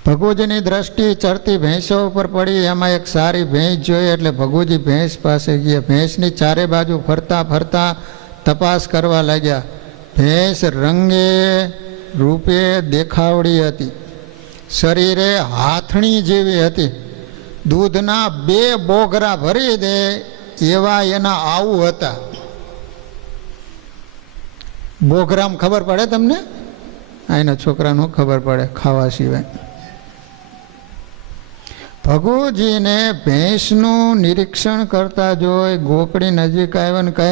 ભગુજીની દ્રષ્ટિ ચરતી ભેંસો ઉપર પડી. એમાં એક સારી ભેંસ જોઈ એટલે ભગુજી ભેંસ પાસે ગયા. ભેંસની ચારે બાજુ ફરતા ફરતા તપાસ કરવા લાગ્યા. ભેંસ રંગે રૂપે દેખાવડી હતી. શરીરે હાથણી જેવી હતી, દૂધના 2 બોગરા ભરી દે એવા એના આવું હતા. બોગરામ ખબર પડે તમને? અહીંના છોકરાને ખબર પડે ખાવા સિવાય. ભગુજીને ભેંસનું નિરીક્ષણ કરતા જોઈ ગોકળી નજીક આવ્યો ને કહે,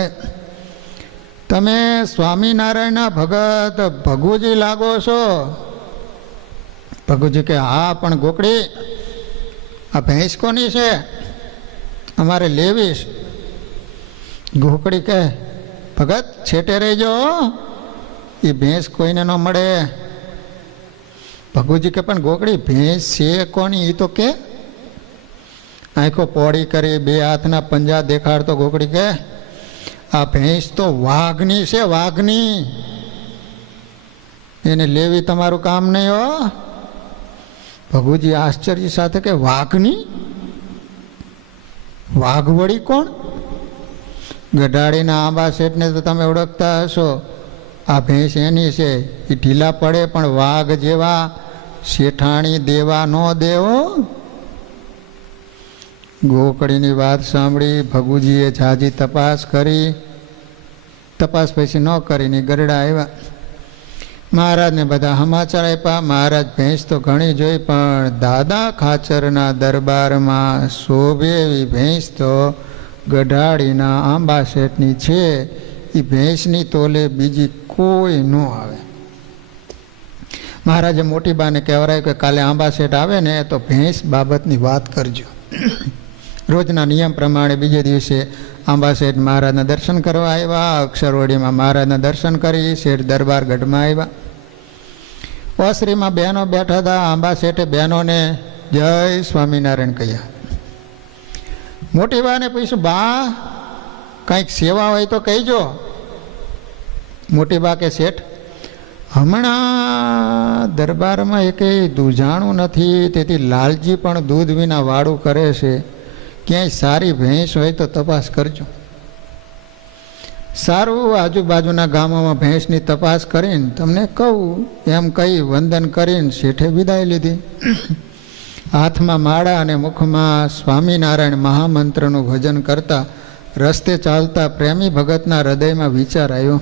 તમે સ્વામિનારાયણના ભગત ભગુજી લાગો છો? ભગુજી કે હા, પણ ગોકળી આ ભેંસ કોની છે? અમારે લેવીશ. ગોકળી કહે, ભગત છેટે રહેજો, એ ભેંસ કોઈને ન મળે. ભગુજી કે પણ ગોકળી ભેંસ છે કોની? એ તો કે. આંખો પોળી કરી 2 હાથના પંજા દેખાડતો ગોકળી કે, આ ભેંસ તો વાઘની છે, વાઘની. એને લેવી તમારું કામ નહીં હો. ભગુજી આશ્ચર્ય સાથે કે વાઘની? વાઘ વળી કોણ? ગઢાળીના આંબા શેઠને તો તમે ઓળખતા હશો. આ ભેંસ એની છે. એ ઢીલા પડે પણ વાઘ જેવા શેઠાણી દેવા ન દેવો. ગોકળીની વાત સાંભળી ભગુજીએ ઝાઝી તપાસ કરી. તપાસ પછી ન કરીને ગરડા આવ્યા. મહારાજને બધા સમાચાર આપ્યા. મહારાજ ભેંસ તો ઘણી જોઈ, પણ દાદા ખાચરના દરબારમાં શોભે એવી ભેંસ તો ગઢાળીના આંબા શેઠની છે. એ ભેંસની તોલે બીજી કોઈ ન આવે. મહારાજે મોટી બાને કહેવરાયું કે કાલે આંબા શેઠ આવે ને તો ભેંસ બાબતની વાત કરજો. રોજના નિયમ પ્રમાણે બીજે દિવસે આંબા શેઠ મહારાજના દર્શન કરવા આવ્યા. અક્ષરવડીમાં મહારાજના દર્શન કરી શેઠ દરબાર ગઢમાં આવ્યા. ઓસરીમાં બહેનો બેઠા હતા. આંબા શેઠે બહેનોને જય સ્વામિનારાયણ કહ્યા. મોટી બાને પૂછ્યું, બા કંઈક સેવા હોય તો કહેજો. મોટી બા કે શેઠ હમણાં દરબારમાં એકેય દૂધાણું નથી, તેથી લાલજી પણ દૂધ વિના વાળું કરે છે. ક્યાંય સારી ભેંસ હોય તો તપાસ કરજો. સારું, આજુબાજુના ગામોમાં ભેંસની તપાસ કરીને તમને કહું એમ કહી વંદન કરીને શેઠે વિદાય લીધી. હાથમાં માળા અને મુખમાં સ્વામિનારાયણ મહામંત્રનું ભજન કરતા રસ્તે ચાલતા પ્રેમી ભગતના હૃદયમાં વિચાર આવ્યો,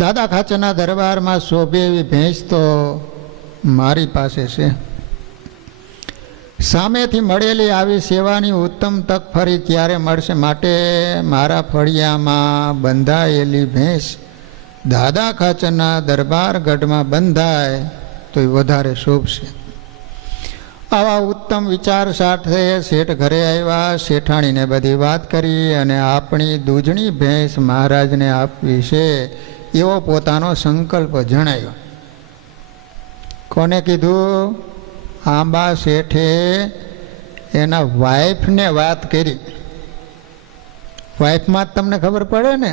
દાદા ખાચરના દરબારમાં શોભે એવી ભેંસ તો મારી પાસે છે. સામેથી મળેલી આવી સેવાની ઉત્તમ તક ફરી ક્યારે મળશે? માટે મારા ફળિયામાં બંધાયેલી ભેંસ દાદા ખાચરના દરબાર ગઢમાં બંધાય તો એ વધારે શોભશે. આવા ઉત્તમ વિચાર સાથે શેઠ ઘરે આવ્યા. શેઠાણીને બધી વાત કરી અને આપણી દૂધણી ભેંસ મહારાજને આપવી છે એવો પોતાનો સંકલ્પ જણાવ્યો. કોને કીધું? આંબા શેઠે એના વાઈફને વાત કરી. વાઈફમાં જ તમને ખબર પડે ને.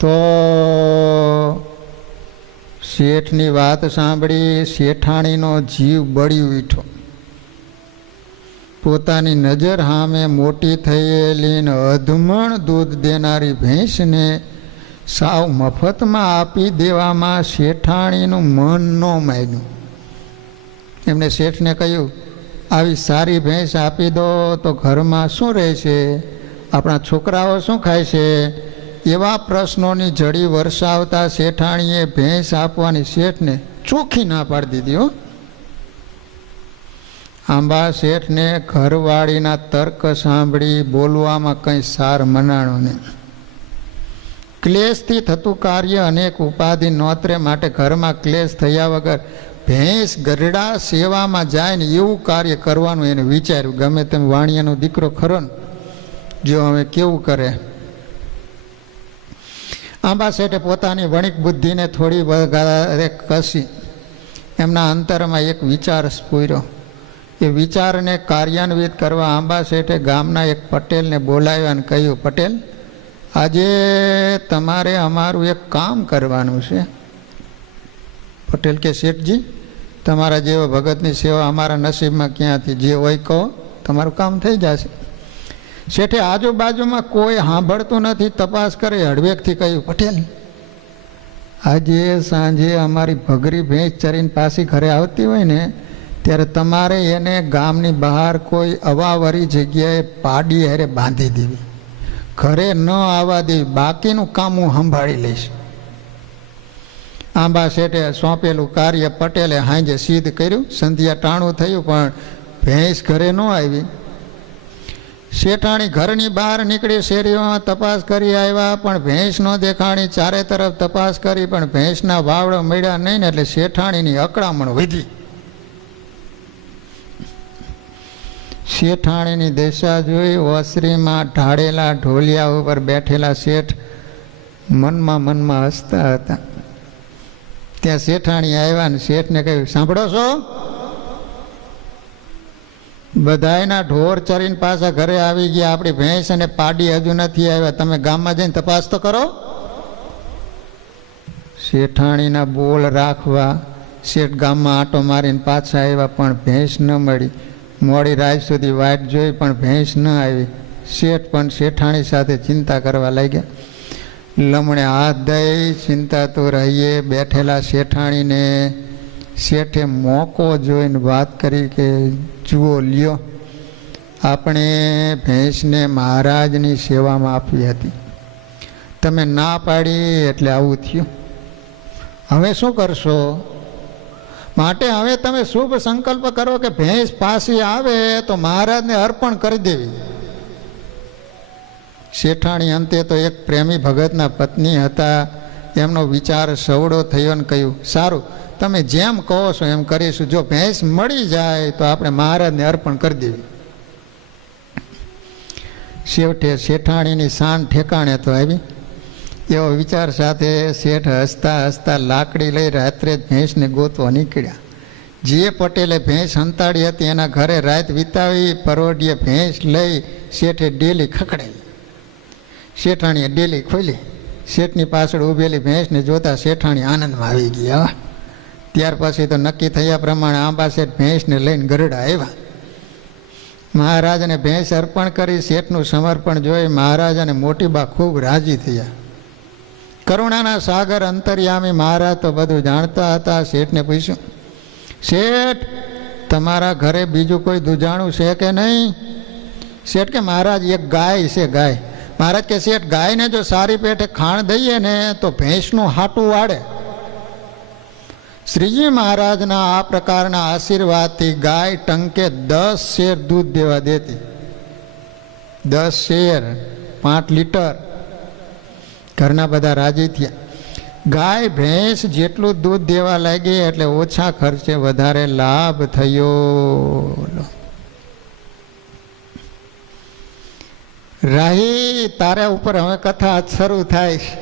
તો શેઠની વાત સાંભળી શેઠાણીનો જીવ બળી ઉઠ્યો. પોતાની નજર સામે મોટી થયેલી અધમણ દૂધ દેનારી ભેંસને સાવ મફતમાં આપી દેવામાં શેઠાણીનું મન ન માન્યું. એમને શેઠને કહ્યું, આવી સારી ભેંસ આપી દો તો ઘરમાં શું રહેશે? આપણા છોકરાઓ શું ખાય છે? એવા પ્રશ્નોની જડી વરસાવતા શેઠાણીએ ભેંસ આપવાની શેઠને ચોખ્ખી ના પાડી દીધી. આંબા શેઠને ઘરવાળીના તર્ક સાંભળી બોલવામાં કંઈ સાર મનાણો નહીં. ક્લેશથી થતું કાર્ય અનેક ઉપાધિ નોતરે, માટે ઘરમાં ક્લેશ થયા વગર ભેંસ ગરડા સેવામાં જાય ને એવું કાર્ય કરવાનું એને વિચાર્યું. ગમે તેમ વાણિયાનો દીકરો ખરો ને, જો હવે કેવું કરે. આંબા શેઠે પોતાની વણિક બુદ્ધિને થોડી વધારે કસી એમના અંતરમાં એક વિચાર સ્ફુર્યો. એ વિચારને કાર્યાન્વિત કરવા આંબા શેઠે ગામના એક પટેલને બોલાવ્યા અને કહ્યું, પટેલ, આજે તમારે અમારું એક કામ કરવાનું છે. પટેલ કે, શેઠજી, તમારા જેવો ભગતની સેવા અમારા નસીબમાં ક્યાંથી? જે હોય કહો, તમારું કામ થઈ જશે. શેઠે આજુબાજુમાં કોઈ સાંભળતું નથી, તપાસ કરી હળવેકથી કહ્યું, પટેલ, આજે સાંજે અમારી ભગરી ભેંસ ચરીને પાછી ઘરે આવતી હોય ને ત્યારે તમારે એને ગામની બહાર કોઈ અવાવરી જગ્યાએ પાડી હારે બાંધી દેવી, ઘરે ન આવવા દેવી, બાકીનું કામ હું સંભાળી લઈશ. આંબા શેઠે સોંપેલું કાર્ય પટેલે હાંજે સિદ્ધ કર્યું. સંધ્યા ટાણું થયું પણ ભેંસ ઘરે ન આવી. શેઠાણી ઘરની બહાર નીકળી, શેરીઓમાં તપાસ કરી આવ્યા પણ ભેંસ ન દેખાણી. ચારે તરફ તપાસ કરી પણ ભેંસના વાવડો મળ્યા નહીં ને એટલે શેઠાણીની અકળામણ વધી. શેઠાણીની દશા જોઈ ઓસરીમાં ઢાળેલા ઢોલિયા ઉપર બેઠેલા શેઠ મનમાં હસતા હતા. ત્યાં શેઠાણી આવ્યા ને શેઠને કહ્યું, સાંભળો છો? બધાયના ઢોર ચરીને પાછા ઘરે આવી ગયા, આપણી ભેંસ અને પાડી હજુ નથી આવ્યા, તમે ગામમાં જઈને તપાસ તો કરો. શેઠાણીના બોલ રાખવા શેઠ ગામમાં આંટો મારીને પાછા આવ્યા પણ ભેંસ ન મળી. મોડી રાત સુધી વાટ જોઈ પણ ભેંસ ન આવી. શેઠ પણ શેઠાણી સાથે ચિંતા કરવા લાગ્યા. લમણે હાથ દઈ ચિંતા તો રહીએ બેઠેલા શેઠાણીને શેઠે મોકો જોઈને વાત કરી કે જુઓ લ્યો, આપણે ભેંસને મહારાજની સેવામાં આપી હતી, તમે ના પાડી એટલે આવું થયું. હવે શું કરશો? માટે હવે તમે શુભ સંકલ્પ કરો કે ભેંસ પાછી આવે તો મહારાજને અર્પણ કરી દેવી. શેઠાણી અંતે તો એક પ્રેમી ભગતના પત્ની હતા, એમનો વિચાર સવડો થયો ને કહ્યું, સારું તમે જેમ કહો છો એમ કરીશું, જો ભેંસ મળી જાય તો આપણે મહારાજને અર્પણ કરી દેવી. છેવટે શેઠાણીની શાન ઠેકાણે તો આવી. એવો વિચાર સાથે શેઠ હસતા હસતા લાકડી લઈ રાત્રે જ ભેંસને ગોતવા નીકળ્યા. જે પટેલે ભેંસ હંતાડી હતી એના ઘરે રાત વિતાવી. પરોઢિયે ભેંસ લઈ શેઠે ડેલી ખખડાવી. શેઠાણીએ ડેલી ખોલી. શેઠની પાછળ ઊભેલી ભેંસને જોતા શેઠાણી આનંદમાં આવી ગયા. ત્યાર પછી તો નક્કી થયા પ્રમાણે આંબા શેઠ ભેંસને લઈને ગરડા આવ્યા. મહારાજને ભેંસ અર્પણ કરી. શેઠનું સમર્પણ જોઈ મહારાજ અને મોટીબા ખૂબ રાજી થયા. કરુણાના સાગર અંતર્યામી મહારાજ તો બધું જાણતા હતા. શેઠને પૂછ્યું, શેઠ તમારા ઘરે બીજું કોઈ દુજાણું છે કે નહીં? શેઠ કે મહારાજ એક ગાય છે, ગાય. મહારાજ કે શેઠ ગાયને જો સારી પેટે ખાણ દઈએ ને તો ભેંસનું હાટું વાળે. શ્રીજી મહારાજના આ પ્રકારના આશીર્વાદથી ગાય ટંકે 10 શેર દૂધ દેવા દેતી. 10 શેર 5 લીટર. ઘરના બધા રાજી થયા. ગાય ભેંસ જેટલું દૂધ દેવા લાગી એટલે ઓછા ખર્ચે વધારે લાભ થયો. રાહી તારા ઉપર હવે કથા શરૂ થાય છે.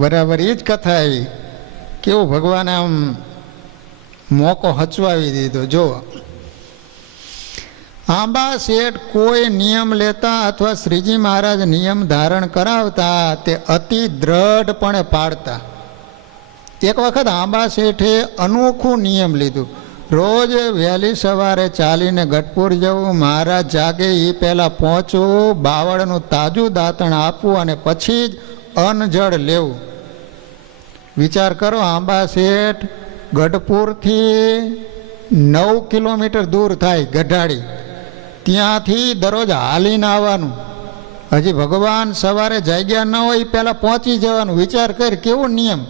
બરાબર એ જ કથા આવી. કેવું ભગવાને આમ મોકો હચવાવી દીધો. જો આંબા શેઠ કોઈ નિયમ લેતા અથવા શ્રીજી મહારાજ નિયમ ધારણ કરાવતા તે અતિ દ્રઢપણે પાડતા. એક વખત આંબા શેઠે અનોખું નિયમ લીધું. રોજ વહેલી સવારે ચાલીને ગઢપુર જવું, મહારાજ જાગે એ પહેલાં પહોંચવું, બાવળનું તાજું દાંતણ આપવું અને પછી જ અન્ન જળ લેવું. વિચાર કરો, આંબા શેઠ ગઢપુરથી 9 કિલોમીટર દૂર થાય ગઢાડી, ત્યાંથી દરરોજ હાલીને આવવાનું. હજી ભગવાન સવારે જાગ્યા ન હોય પહેલાં પહોંચી જવાનું. વિચાર કર કેવો નિયમ.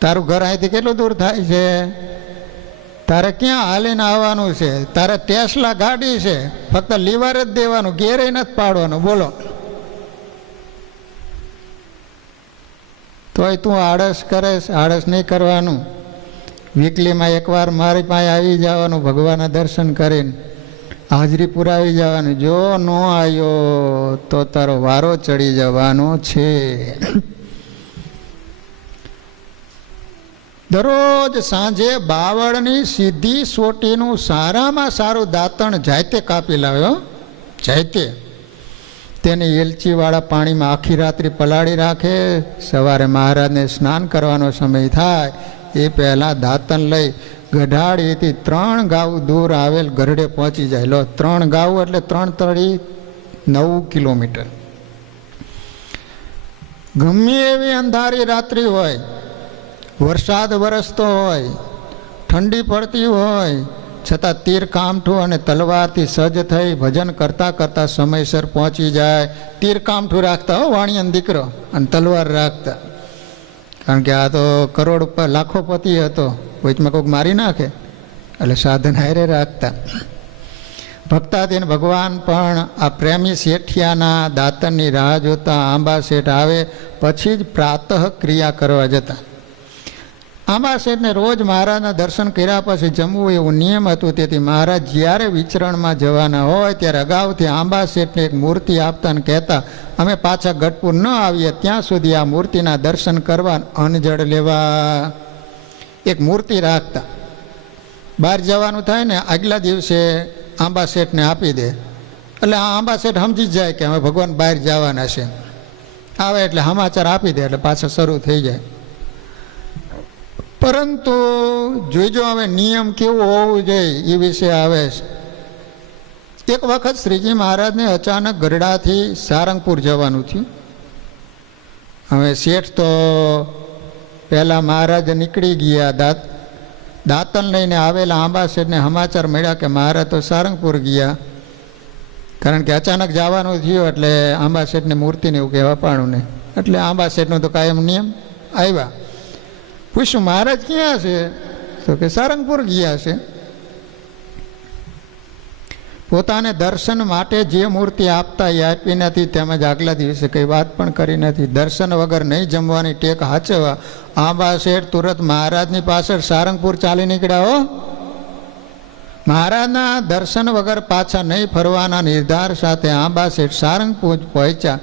તારું ઘર અહીંથી કેટલું દૂર થાય છે? તારે ક્યાં હાલીને આવવાનું છે? તારે ટેસ્લા ગાડી છે, ફક્ત લીવર જ દેવાનું, ગેરે નથી પાડવાનું. બોલો, તોય તું આળસ કરે. આળસ નહીં કરવાનું. વીકલીમાં એકવાર મારી પાસે આવી જવાનું, ભગવાનના દર્શન કરીને હાજરી પુરાવી જવાનું. જો ન આવ્યો તો તારો વારો ચડી જવાનો છે. દરરોજ સાંજે બાવળની સીધી સોટીનું સારામાં સારું દાંતણ જાતે કાપી લાવ્યો. જાતે તેને એલચીવાળા પાણીમાં આખી રાત્રિ પલાળી રાખે. સવારે મહારાજને સ્નાન કરવાનો સમય થાય એ પહેલાં દાંતણ લઈ ગઢાળીથી 3 ગાઉ દૂર આવેલ ગરડે પહોંચી જાય. લો, 3 ગાઉ એટલે 3 તળી 9 કિલોમીટર. ગમે એવી અંધારી રાત્રિ હોય, વરસાદ વરસતો હોય, ઠંડી પડતી હોય, છતાં તીર કામઠું અને તલવારથી સજ્જ થઈ ભજન કરતાં કરતાં સમયસર પહોંચી જાય. તીર કામઠું રાખતા હો વાણિયાનો દીકરો, અને તલવાર રાખતા. કારણ કે આ તો કરોડ લાખોપતિ હતો, વચમાં કોઈક મારી નાખે એટલે સાધન હારે રાખતા. ભક્તાધીન ભગવાન પણ આ પ્રેમી શેઠિયાના દાંતણની રાહ જોતા આંબા શેઠ આવે પછી જ પ્રાતઃ ક્રિયા કરવા જતા. આંબા શેઠને રોજ મહારાજના દર્શન કર્યા પછી જમવું એવું નિયમ હતું. તેથી મહારાજ જ્યારે વિચરણમાં જવાના હોય ત્યારે અગાઉથી આંબા શેઠને એક મૂર્તિ આપતા અને કહેતા, અમે પાછા ગઢપુર ન આવીએ ત્યાં સુધી આ મૂર્તિના દર્શન કરવા, અન્નજળ લેવા એક મૂર્તિ રાખતા. બહાર જવાનું થાય ને આગલા દિવસે આંબા શેઠને આપી દે, એટલે આ આંબા શેઠ સમજી જાય કે હવે ભગવાન બહાર જવાના છે. આવે એટલે સમાચાર આપી દે એટલે પાછા શરૂ થઈ જાય. પરંતુ જોઈજો હવે નિયમ કેવું હોવું જોઈએ એ વિશે આવે છે. એક વખત શ્રીજી મહારાજને અચાનક ગરડાથી સારંગપુર જવાનું થયું. હવે શેઠ તો પહેલાં મહારાજ નીકળી ગયા, દાંતણ લઈને આવેલા આંબા શેઠને સમાચાર મળ્યા કે મહારાજ તો સારંગપુર ગયા. કારણ કે અચાનક જવાનું થયું એટલે આંબા શેઠને મૂર્તિને એવું કહેવા પાડું નહીં. એટલે આંબા શેઠનો તો કાયમ નિયમ. આવ્યા, પૂછ્યું મહારાજ ક્યાં છે? તો કે સારંગપુર ગયા છે. પોતાને દર્શન માટે જે મૂર્તિ આપતા એ આપી નથી, તેમજ આગલા દિવસે કંઈ વાત પણ કરી નથી. દર્શન વગર નહીં જમવાની ટેક હાચવવા આંબા શેઠ તુરત મહારાજની પાછળ સારંગપુર ચાલી નીકળ્યા. હો, મહારાજના દર્શન વગર પાછા નહીં ફરવાના નિર્ધાર સાથે આંબા શેઠ સારંગપુર પહોંચ્યા.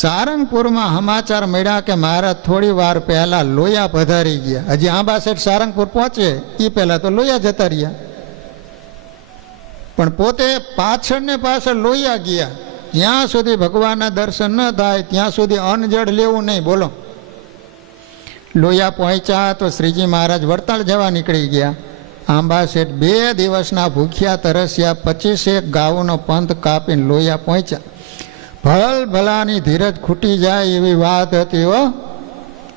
સારંગપુરમાં સમાચાર મળ્યા કે મહારાજ થોડી વાર પહેલાં લોયા પધારી ગયા. હજી આંબા શેઠ સારંગપુર પહોંચે એ પહેલાં તો લોયા જતા રહ્યા, પણ પોતે પાછળ ને પાછળ લોયા ગયા. જ્યાં સુધી ભગવાનના દર્શન ન થાય ત્યાં સુધી અન્નજળ લેવું નહીં. બોલો, લોયા પહોંચ્યા તો શ્રીજી મહારાજ વડતાલ જવા નીકળી ગયા. આંબા શેઠ 2 દિવસના ભૂખ્યા તરસ્યા 25 ગાઉનો પંથ કાપીને લોયા પહોંચ્યા. ભલ ભલાની ધીરજ ખૂટી જાય એવી વાત હતી. હો,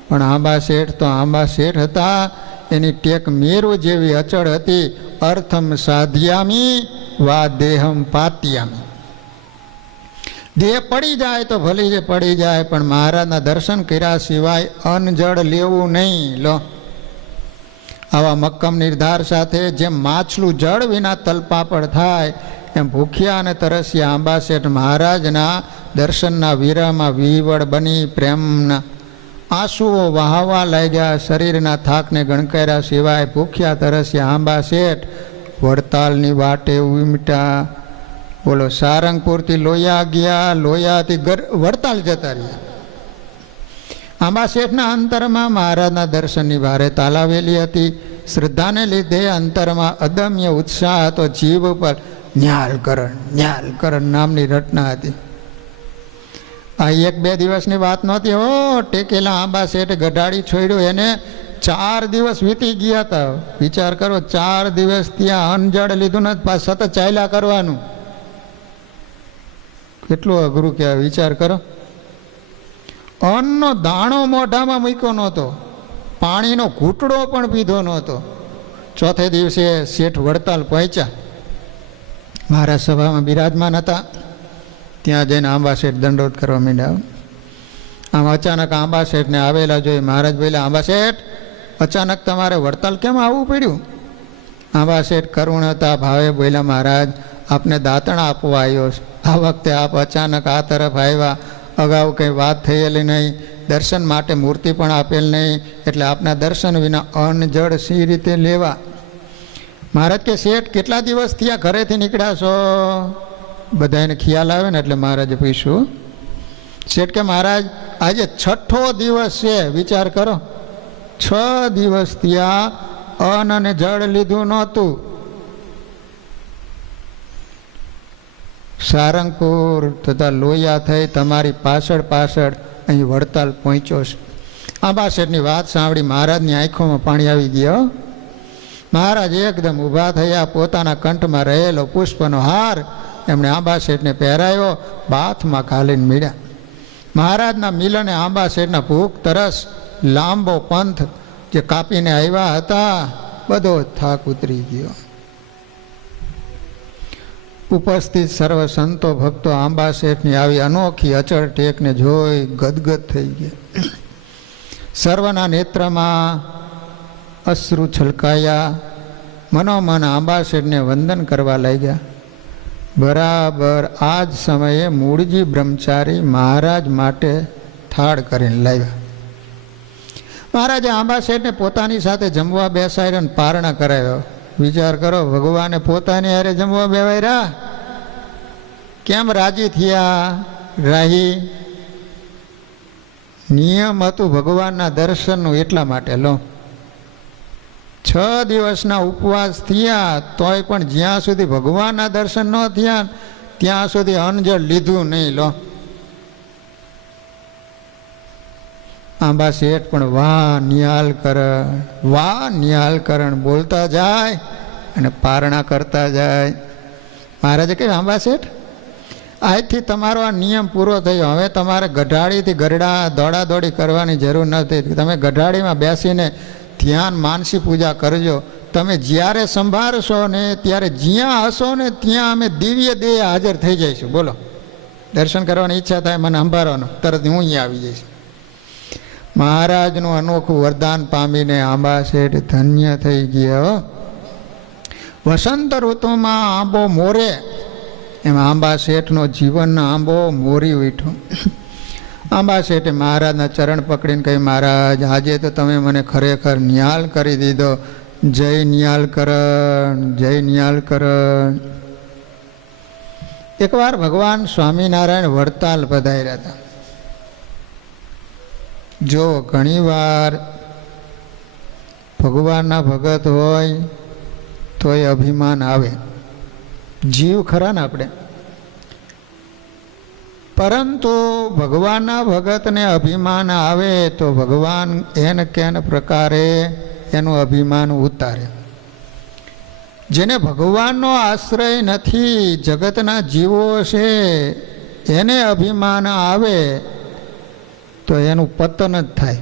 પણ આંબા શેઠ તો આંબા શેઠ હતા. એની ટેક મેરુ જેવી અચળ હતી. અર્થમ સાધ્યામી વા દેહમ પાત્યામી. દેહ પડી જાય તો ભલી જે પડી જાય, પણ મહારાજના દર્શન કર્યા સિવાય અન્નજળ લેવું નહીં. લો, આવા મક્કમ નિર્ધાર સાથે જેમ માછલું જળ વિના તલપાપડ થાય, એમ ભૂખ્યા અને તરસ્યા આંબા શેઠ મહારાજના દર્શનના વિરહમાં વિવળ બની પ્રેમના આંસુઓ વહાવા લાગ્યા. શરીરના થાકને ગણકાર્યા સિવાય ભૂખ્યા તરસ્યા આંબા શેઠ વડતાલની વાટે ઉમટ્યા. બોલો, સારંગપુરથી લોયા ગયા, લોયાથી વડતાલ જતા રહ્યા. આંબા શેઠના અંતરમાં મહારાજના દર્શનની ભારે તાલાવેલી હતી. શ્રદ્ધાને લીધે અંતરમાં અદમ્ય ઉત્સાહ હતો. જીવ ઉપર ન્યાલકરણ નામની રચના હતી. આ 1-2 દિવસની વાત નહોતી. હો, ટેકેલા આંબા શેઠે ગઢાડી છોડ્યો, એને 4 દિવસ વીતી ગયા હતા. વિચાર કરો, 4 દિવસ ત્યાં અન્નજળ લીધું નથી, પાછું સતત ચાલ્યા કરવાનું. કેટલું અઘરું કહેવાય, વિચાર કરો. અન્નનો દાણો મોઢામાં મૂક્યો નહોતો, પાણીનો ઘૂંટડો પણ પીધો નહોતો. ચોથે દિવસે શેઠ વડતાલ પહોંચ્યા. મહારાજ સભામાં બિરાજમાન હતા. ત્યાં જઈને આંબા શેઠ દંડોત કરવા માંડ્યા. આમ અચાનક આંબા શેઠને આવેલા જોઈ મહારાજ બોલ્યા, આંબા શેઠ, અચાનક તમારે વડતાલ કેમ આવવું પડ્યું? આંબા શેઠ કરુણ હતા ભાવે બોલ્યા, મહારાજ, આપને દાંતણ આપવા આવ્યો છે. આ વખતે આપ અચાનક આ તરફ આવ્યા, અગાઉ કંઈ વાત થયેલી નહીં, દર્શન માટે મૂર્તિ પણ આપેલ નહીં, એટલે આપના દર્શન વિના અન્ન જળ સી રીતે લેવા? મહારાજ કે, શેઠ, કેટલા દિવસ થયા ઘરેથી નીકળ્યા છો? બધાને ખ્યાલ આવે ને એટલે મહારાજે પૂછ્યું. શેઠ કે, મહારાજ, આજે 6થો દિવસ છે. વિચાર કરો, 6 દિવસ ત્યાં અન્ન અને જળ લીધું નહોતું. સારંગપુર તથા લોયા થઈ તમારી પાછળ પાછળ અહીં વડતાલ પહોંચ્યો છે. આંબા શેઠની વાત સાંભળી મહારાજની આંખોમાં પાણી આવી ગયો. મહારાજ એકદમ ઊભા થયા. પોતાના કંઠમાં રહેલો પુષ્પનો હાર એમણે આંબા શેઠને પહેરાયો, બાથમાં ઘાલીને મળ્યા. મહારાજના મિલને આંબા શેઠના ભૂખ તરસ લાંબો પંથ જે કાપીને આવ્યા હતા બધો થાક ઉતરી ગયો. ઉપસ્થિત સર્વ સંતો ભક્તો આંબા શેઠની આવી અનોખી અચળ ટેકને જોઈ ગદગદ થઈ ગયા. સર્વના નેત્રમાં અશ્રુ છલકાયા. મનોમન આંબા શેઠને વંદન કરવા લાગ્યા. બરાબર આ જ સમયે મૂળજી બ્રહ્મચારી મહારાજ માટે થાળ કરીને લાવ્યા. મહારાજે આંબા શેઠને પોતાની સાથે જમવા બેસાડ્યો અને પારણા કરાવ્યો. વિચાર કરો, ભગવાને પોતાની હારે જમવા બેવાયરા, કેમ રાજી થયા? રાહી નિયમ હતું ભગવાનના દર્શનનું, એટલા માટે લો 6 દિવસના ઉપવાસ થયા તોય પણ જ્યાં સુધી ભગવાનના દર્શન ન થયા ત્યાં સુધી અન્નજળ લીધું નહીં. લો આંબા શેઠ પણ વાહ નિહાલ કરણ બોલતા જાય અને પારણા કરતા જાય. મહારાજે કહ્યું, આંબા શેઠ આજથી તમારો આ નિયમ પૂરો થયો. હવે તમારે ગઢાડીથી ગરડા દોડાદોડી કરવાની જરૂર નથી. તમે ગઢાડીમાં બેસીને ધ્યાન માનસી પૂજા કરજો. તમે જ્યારે સંભાળશો ને ત્યારે જ્યાં હશો ને ત્યાં અમે દિવ્ય દેહ હાજર થઈ જઈશું. બોલો, દર્શન કરવાની ઈચ્છા થાય મને સંભાળવાનું, તરત હું અહીંયા આવી જઈશ. મહારાજનું અનોખું વરદાન પામીને આંબા શેઠ ધન્ય થઈ ગયા. વસંત ઋતુમાં આંબો મોરે એમાં આંબા શેઠનો જીવનનો આંબો મોરી ઉઠ્યો. આંબા શેઠે મહારાજના ચરણ પકડીને કહ્યું, મહારાજ આજે તો તમે મને ખરેખર નિહાલ કરી દીધો. જય નિહાલ કરણ, જય નિહાલ કરણ. એકવાર ભગવાન સ્વામિનારાયણ વડતાલ પધાર્યા હતા. જો ઘણીવાર ભગવાનના ભગત હોય તોય અભિમાન આવે. જીવ ખરા ને આપણે, પરંતુ ભગવાનના ભગતને અભિમાન આવે તો ભગવાન એન કેન પ્રકારે એનું અભિમાન ઉતારે. જેને ભગવાનનો આશ્રય નથી, જગતના જીવો છે, એને અભિમાન આવે તો એનું પતન જ થાય.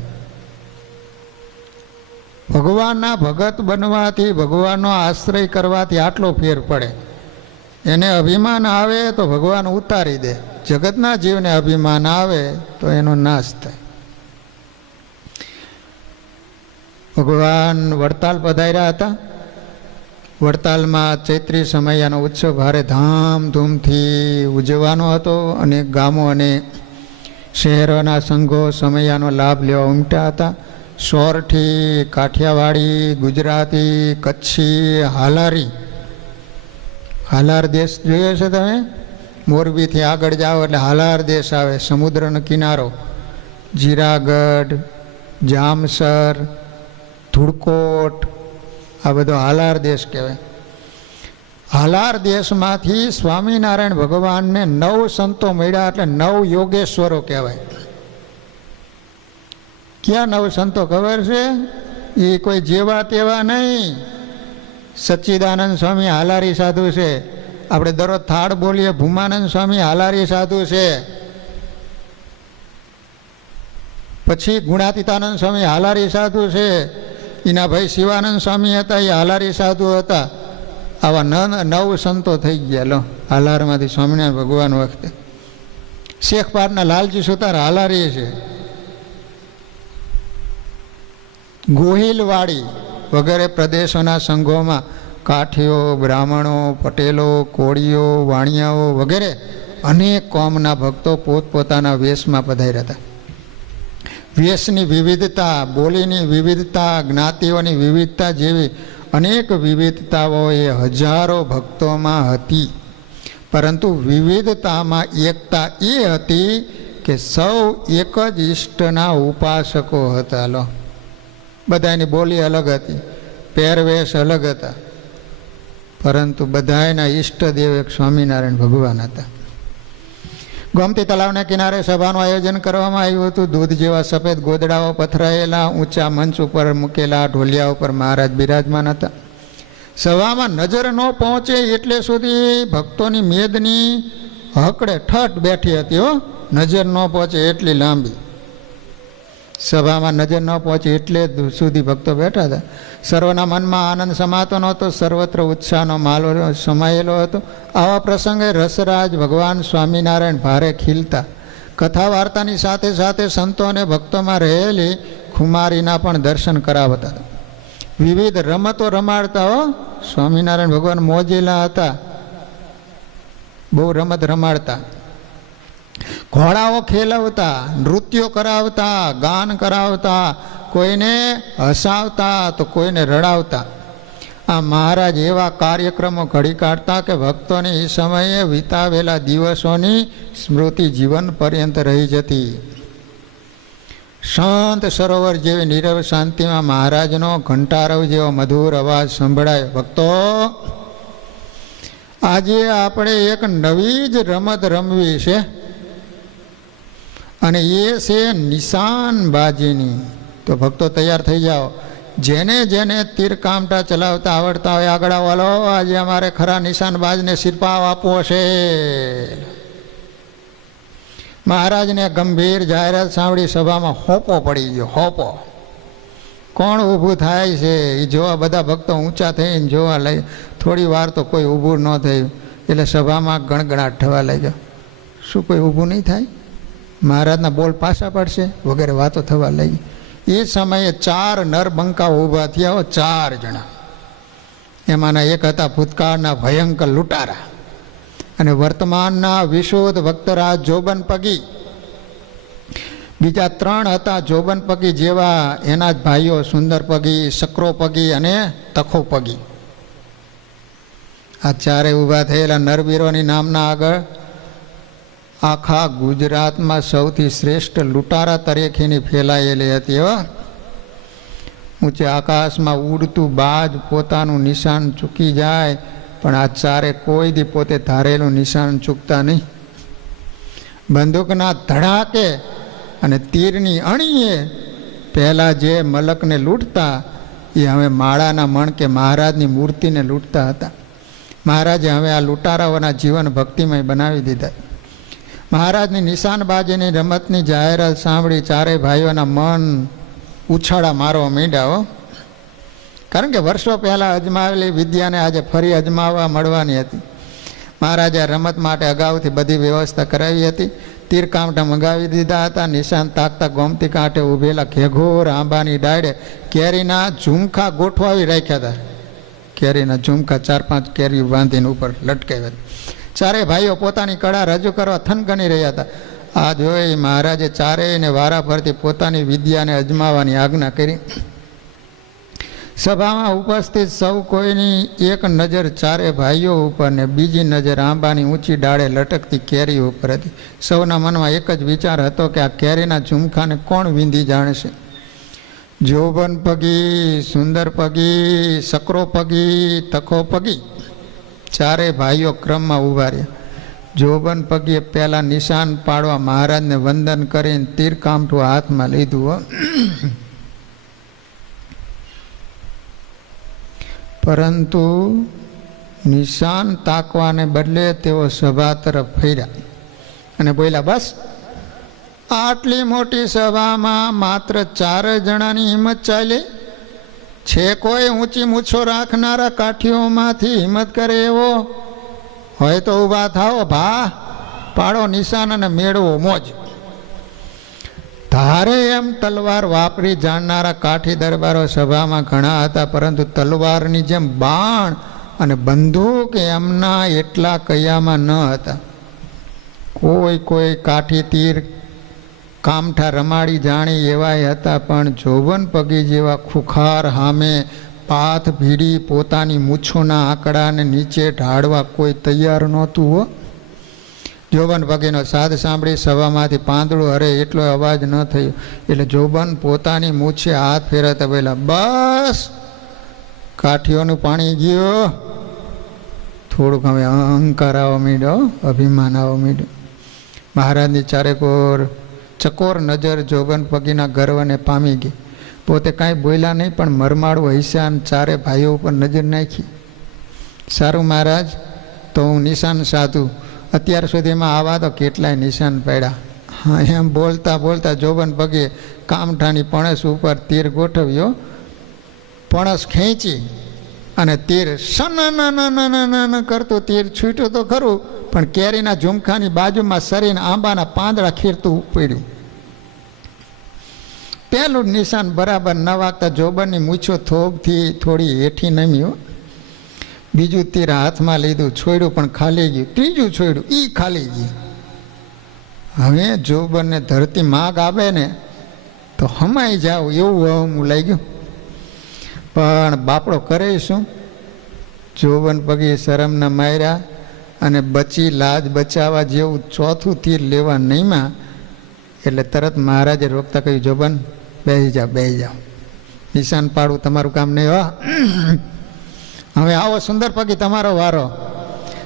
ભગવાનના ભગત બનવાથી, ભગવાનનો આશ્રય કરવાથી આટલો ફેર પડે. એને અભિમાન આવે તો ભગવાન ઉતારી દે, જગતના જીવને અભિમાન આવે તો એનો નાશ થાય. ભગવાન વડતાલ પધાર્યા હતા. વડતાલમાં ચૈત્રી સમયાનો ઉત્સવ ભારે ધામધૂમથી ઉજવવાનો હતો. અને ગામો અને શહેરોના સંઘો સમયાનો લાભ લેવા ઉમટ્યા હતા. સોરઠી, કાઠિયાવાડી, ગુજરાતી, કચ્છી, હાલારી. હાલાર દેશ જોયો છે તમે? મોરબીથી આગળ જાઓ એટલે હાલાર દેશ આવે, સમુદ્રનો કિનારો. જીરાગઢ, જામસર, ધુડકોટ, આ બધો હાલાર દેશ કહેવાય. હાલાર દેશમાંથી સ્વામિનારાયણ ભગવાનને 9 સંતો મળ્યા, એટલે 9 યોગેશ્વરો કહેવાય. ક્યાં 9 સંતો ખબર છે? એ કોઈ જેવા તેવા નહીં. સચ્ચિદાનંદ સ્વામી હાલારી સાધુ છે. આપણે દરરોજ થાળ બોલીએ, ભૂમાનંદ સ્વામી હાલારી સાધુ છે. પછી ગુણાતીતાનંદ સ્વામી હાલારી સાધુ છે. એના ભાઈ શિવાનંદ સ્વામી હતા, એ હાલારી સાધુ હતા. આવા 9 સંતો થઈ ગયા. લો હાલારમાંથી સ્વામિનારાયણ ભગવાન વખતે. શેખપારના લાલજી સુતાર હાલારી છે. ગોહિલવાડી વગેરે પ્રદેશોના સંઘોમાં કાઠીઓ, બ્રાહ્મણો, પટેલો, કોળીઓ, વાણિયાઓ વગેરે અનેક કોમના ભક્તો પોતપોતાના વેશમાં પધાર્યા હતા. વેશની વિવિધતા, બોલીની વિવિધતા, જ્ઞાતિઓની વિવિધતા જેવી અનેક વિવિધતાઓ એ હજારો ભક્તોમાં હતી. પરંતુ વિવિધતામાં એકતા એ હતી કે સૌ એક જ ઈષ્ટના ઉપાસકો હતા. લો બધાની બોલી અલગ હતી, પહેરવેશ અલગ હતા, પરંતુ બધાના ઈષ્ટદેવ એક સ્વામિનારાયણ ભગવાન હતા. ગોમતી તલાવના કિનારે સભાનું આયોજન કરવામાં આવ્યું હતું. દૂધ જેવા સફેદ ગોદડાઓ પથરાયેલા, ઊંચા મંચ ઉપર મૂકેલા ઢોલિયા ઉપર મહારાજ બિરાજમાન હતા. સભામાં નજર ન પહોંચે એટલે સુધી ભક્તોની મેદની હકડે ઠઠ બેઠી હતી હો, નજર ન પહોંચે એટલી લાંબી. સભામાં નજર ન પહોંચે એટલે સુધી ભક્તો બેઠા હતા. સર્વના મનમાં આનંદ સમાતો નહોતો, સર્વત્ર ઉત્સાહનો માલો સમાયેલો હતો. આવા પ્રસંગે રસરાજ ભગવાન સ્વામિનારાયણ ભારે ખીલતા. કથા વાર્તાની સાથે સાથે સંતો અને ભક્તોમાં રહેલી ખુમારીના પણ દર્શન કરાવતા. વિવિધ રમતો રમાડતા હો. સ્વામિનારાયણ ભગવાન મોજીલા હતા, બહુ રમત રમાડતા. ઘોડાઓ ખેલવતા, નૃત્યો કરાવતા, ગાન કરાવતા, કોઈને હસાવતા તો કોઈને રડાવતા. આ મહારાજ એવા કાર્યક્રમો ઘડી કાઢતા કે ભક્તોને એ સમયે વિતાવેલા દિવસોની સ્મૃતિ જીવન પર્યંત રહી જતી. શાંત સરોવર જેવી નીરવ શાંતિમાં મહારાજનો ઘંટારવ જેવો મધુર અવાજ સંભળાય. ભક્તો, આજે આપણે એક નવી જ રમત રમવી છે, અને એ છે નિશાનબાજીની. તો ભક્તો તૈયાર થઈ જાઓ. જેને જેને તીર કામટા ચલાવતા આવડતા હોય આગળ વાલો, આજે અમારે ખરા નિશાનબાજને શિરપાવ આપવો છે. મહારાજને ગંભીર જાહેરાત સાંભળી સભામાં હોપો પડી ગયો. હોપો કોણ ઊભું થાય છે એ જોવા બધા ભક્તો ઊંચા થઈને જોવા લઈ. થોડી વાર તો કોઈ ઊભું ન થયું, એટલે સભામાં ગણગણાટ થવા લાગ્યો. શું કોઈ ઊભું નહીં થાય? મહારાજના બોલ પાછા પડશે વગેરે વાતો થવા લાગી. એ સમયે 4 નરબંકા ઊભા થયા, 4 જણા. એમાંના એક હતા ભૂતકાળના ભયંકર લૂંટારા અને વર્તમાનના વિશુદ્ધ ભક્તરાજ જોબન પગી. બીજા 3 હતા જોબન પગી જેવા એના જ ભાઈઓ સુંદર પગી, સક્રો પગી અને તખો પગી. આ 4 ઊભા થયેલા નરવીરોની નામના આગળ આખા ગુજરાતમાં સૌથી શ્રેષ્ઠ લૂંટારા તરીકેની ફેલાયેલી હતી. ઊંચે આકાશમાં ઉડતું બાજ પોતાનું નિશાન ચૂકી જાય, પણ આ 4 કોઈ દી પોતે ધારેલું નિશાન ચૂકતા નહીં. બંદૂકના ધડાકે અને તીરની અણીએ પહેલાં જે મલકને લૂંટતા એ હવે માળાના મણકે મહારાજની મૂર્તિને લૂંટતા હતા. મહારાજે હવે આ લૂંટારાઓના જીવન ભક્તિમય બનાવી દીધા. મહારાજની નિશાનબાજીની રમતની જાહેરાત સાંભળી 4 ભાઈઓના મન ઉછાળા મારવા માંડ્યા. કારણ કે વર્ષો પહેલાં અજમાવેલી વિદ્યાને આજે ફરી અજમાવવા મળવાની હતી. મહારાજે રમત માટે અગાઉથી બધી વ્યવસ્થા કરાવી હતી. તીર કામટા મંગાવી દીધા હતા. નિશાન તાકતા ગોમતી કાંઠે ઊભેલા ઘેઘોર આંબાની ડાળે કેરીના ઝુમખા ગોઠવાવી રાખ્યા હતા. કેરીના ઝુમખા 4-5 કેરી બાંધીને ઉપર લટકાવ્યા હતા. 4 ભાઈઓ પોતાની કળા રજૂ કરવા થનગની રહ્યા હતા. આ જોઈ મહારાજે 4ને વારા ફરતી પોતાની વિદ્યાને અજમાવવાની આજ્ઞા કરી. સભામાં ઉપસ્થિત સૌ કોઈની એક નજર 4 ભાઈઓ ઉપર ને બીજી નજર આંબાની ઊંચી ડાળે લટકતી કેરી ઉપર હતી. સૌના મનમાં એક જ વિચાર હતો કે આ કેરીના ઝુમખાને કોણ વીંધી જાણશે. જોબન પગી, સુંદર પગી, સકરો પગી, તખો પગી 4 ભાઈઓ ક્રમમાં ઊભા રહ્યા. જોબન પગીએ પહેલાં નિશાન પાડવા મહારાજને વંદન કરીને તીર કામઠું હાથમાં લીધું. પરંતુ નિશાન તાકવાને બદલે તેઓ સભા તરફ ફર્યા અને બોલ્યા, બસ આટલી મોટી સભામાં માત્ર 4 જણાની હિંમત ચાલે છે? કોઈ ઊંચી મૂછો રાખનારા કાઠીઓમાંથી હિંમત કરે એવો હોય તો ઊભા થાઓ, ભા પાડો નિશાન અને મેળવો મોજ. ધારે એમ તલવાર વાપરી જાણનારા કાઠી દરબારો સભામાં ઘણા હતા, પરંતુ તલવારની જેમ બાણ અને બંદૂક એમના એટલા કયામાં ન હતા. કોઈ કાઠી તીર કામઠા રમાડી જાણી એવાય હતા, પણ જોબન પગી જેવા ખુખાર સામે પાથ ભીડી પોતાની મૂછોના આંકડાને નીચે ઢાળવા કોઈ તૈયાર નહોતું. જોબન પગીનો સાદ સાંભળી સભામાંથી પાંદડું હરે એટલો અવાજ ન થયો. એટલે જોબન પોતાની મૂછે હાથ ફેરવતા પહેલા, બસ કાઠીઓનું પાણી ગયો. થોડુંક હવે અહંકાર આવવા માંડ્યો, અભિમાન આવવા માંડ્યો. મહારાજની ચારેકોર ચકોર નજર જોબન પગીના ગર્વને પામી ગઈ. પોતે કાંઈ બોલ્યા નહીં, પણ મરમાળું હૈસાન 4 ભાઈઓ ઉપર નજર નાખી. સારું મહારાજ, તો હું નિશાન સાધું અત્યાર સુધીમાં આવા તો કેટલાય નિશાન પડ્યા. હા, એમ બોલતા બોલતા જોબન પગે કામઠાની પણસ ઉપર તીર ગોઠવ્યો. પણસ ખેંચી અને તીર સન કરતું તીર છૂટ્યું તો ખરું, પણ કેરીના ઝુમખાની બાજુમાં સરીને આંબાના પાંદડા ખીરતું પડ્યું. પહેલું નિશાન બરાબર ન વાગતા જોબનની મૂછો થોબથી થોડી હેઠી નમ્યો. બીજું તીર હાથમાં લીધું, છોડ્યું પણ ખાલી ગયું. ત્રીજું છોડ્યું, એ ખાલી ગયું. હવે જોબનને ધરતી માગ આવે ને તો હમાઈ જાવ એવું હમું લાગ્યું. પણ બાપડો કરે શું? જોબન પગે શરમના માર્યા અને બચી લાજ બચાવવા જેવું ચોથું તીર લેવા નહીંમાં એટલે તરત મહારાજે રોકતા કહ્યું, જોબન બેસી જાઓ, નિશાન પાડવું તમારું કામ નહીં. હવે આવો સુંદર પગી તમારો વારો.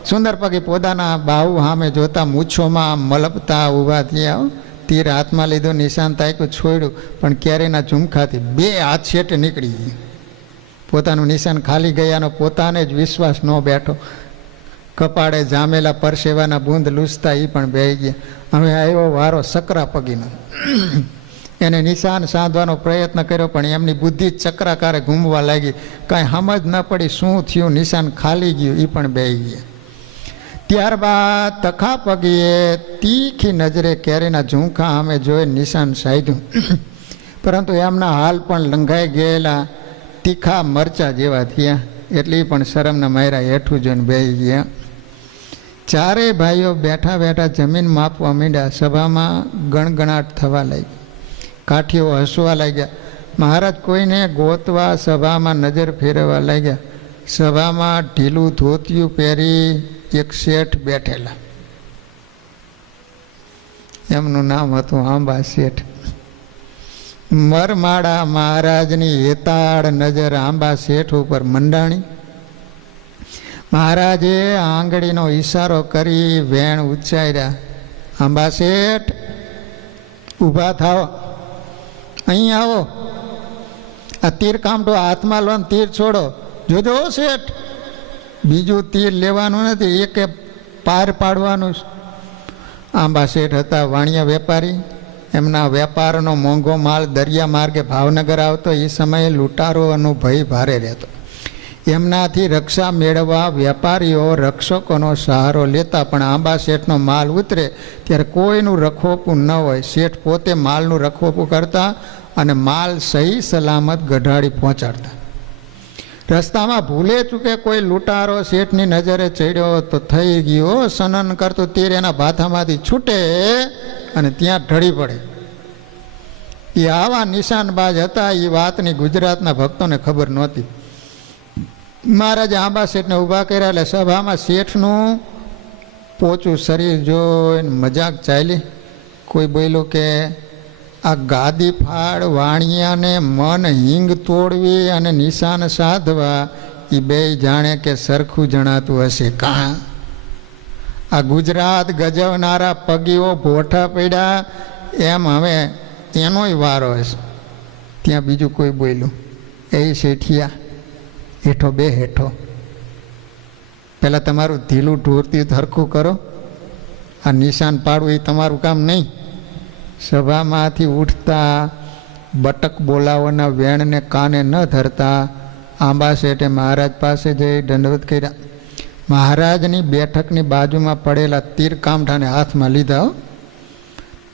સુંદર પગી પોતાના બાહુ સામે જોતા મૂછોમાં મલપતા ઊભા થયા. તીર હાથમાં લીધું, નિશાન તાક્યું, છોડ્યું, પણ કેરીના ઝુમખાથી 2 હાથ છેટે નીકળી ગઈ. પોતાનું નિશાન ખાલી ગયાનો પોતાને જ વિશ્વાસ ન બેઠો. કપાળે જામેલા પરસેવાના બૂંદ લૂછતા એ પણ બેહી ગયા. હવે આવ્યો વારો સકરા પગીનો. એને નિશાન સાધવાનો પ્રયત્ન કર્યો, પણ એમની બુદ્ધિ ચક્રાકારે ઘૂમવા લાગી. કાંઈ સમજ ન પડી શું થયું, નિશાન ખાલી ગયું, એ પણ બેહી ગયા. ત્યારબાદ તખા પગીએ તીખી નજરે કેરીના ઝુમખા સામે જોઈ નિશાન સાધ્યું, પરંતુ એમના હાલ પણ લંઘાઈ ગયેલા તીખા મરચા જેવા થયા. એટલી પણ શરમના માયરા હેઠું જોઈને બેસી ગયા. ચારેય ભાઈઓ બેઠા બેઠા જમીન માપવા માંડ્યા. સભામાં ગણગણાટ થવા લાગી. કાઠીઓ હસવા લાગ્યા. મહારાજ કોઈને ગોતવા સભામાં નજર ફેરવવા લાગ્યા. સભામાં ઢીલું ધોતિયું પહેરી એક શેઠ બેઠેલા. એમનું નામ હતું આંબા શેઠ. મરમાળા મહારાજની હેતાળ નજર આંબા શેઠ ઉપર મંડાણી. મહારાજે આંગળીનો ઈશારો કરી વેણ ઉચ્ચાર્યા, આંબા શેઠ ઊભા થાવ, અહીં આવો. આ તીર કામઠો હાથમાં લો, તીર છોડો. જોજો શેઠ, બીજું તીર લેવાનું નથી, એકે પાર પાડવાનું. આંબા શેઠ હતા વાણિયા વેપારી. એમના વેપારનો મોંઘો માલ દરિયા માર્ગે ભાવનગર આવતો. એ સમયે લૂંટારોનો ભય ભારે રહેતો. એમનાથી રક્ષા મેળવવા વેપારીઓ રક્ષકોનો સહારો લેતા, પણ આંબા શેઠનો માલ ઉતરે ત્યારે કોઈનું રખોપું ન હોય. શેઠ પોતે માલનું રખોપું કરતા અને માલ સહી સલામત ગઢાડી પહોંચાડતા. રસ્તામાં ભૂલે ચૂકે કોઈ લૂંટારો શેઠની નજરે ચડ્યો તો થઈ ગયો સનન કરતો તીર એના ભાથામાંથી છૂટે અને ત્યાં ઢળી પડે. એ આવા નિશાનબાજ હતા. એ વાતની ગુજરાતના ભક્તોને ખબર નહોતી. મહારાજે આંબા શેઠને ઊભા કર્યા એટલે સભામાં શેઠનું પોચું શરીર જોઈને મજાક ચાલી. કોઈ બોલ્યું કે આ ગાદી ફાળ વાણિયાને મન હિંગ તોડવી અને નિશાન સાધવા એ બે જાણે કે સરખું જણાતું હશે. કાં આ ગુજરાત ગજવનારા પગીઓ ભોઠા પડ્યા એમ હવે એનોય વારો હશે. ત્યાં બીજું કોઈ બોલ્યું, એ શેઠિયા હેઠો બે હેઠો, પહેલાં તમારું ઢીલું ઢોરતી હરખું કરો. આ નિશાન પાડવું એ તમારું કામ નહીં. સભામાંથી ઉઠતા બટક બોલાવવાના વેણને કાને ન ધરતા આંબા શેઠે મહારાજ પાસે જઈ દંડવત કર્યા. મહારાજની બેઠકની બાજુમાં પડેલા તીર કામઠાને હાથમાં લીધા.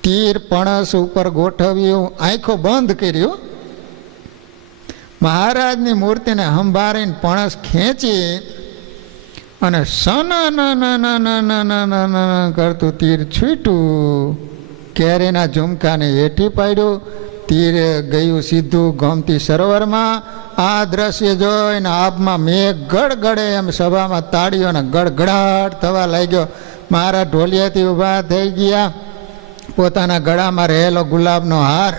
તીર પણસ ઉપર ગોઠવ્યું, આંખો બંધ કર્યો. મહારાજની મૂર્તિને સંભાળીને પણસ ખેંચી અને સન કરતું તીર છૂટ્યું. કેરીના ઝુમકાને હેઠી પાડ્યું. તીર ગયું સીધું ગોમતી સરોવરમાં. આ દ્રશ્ય જોઈને આબમાં મેઘ ગડગડે એમ સભામાં તાળીઓને ગડગડાટ થવા લાગ્યો. મારા ઢોલિયાથી ઊભા થઈ ગયા. પોતાના ગળામાં રહેલો ગુલાબનો હાર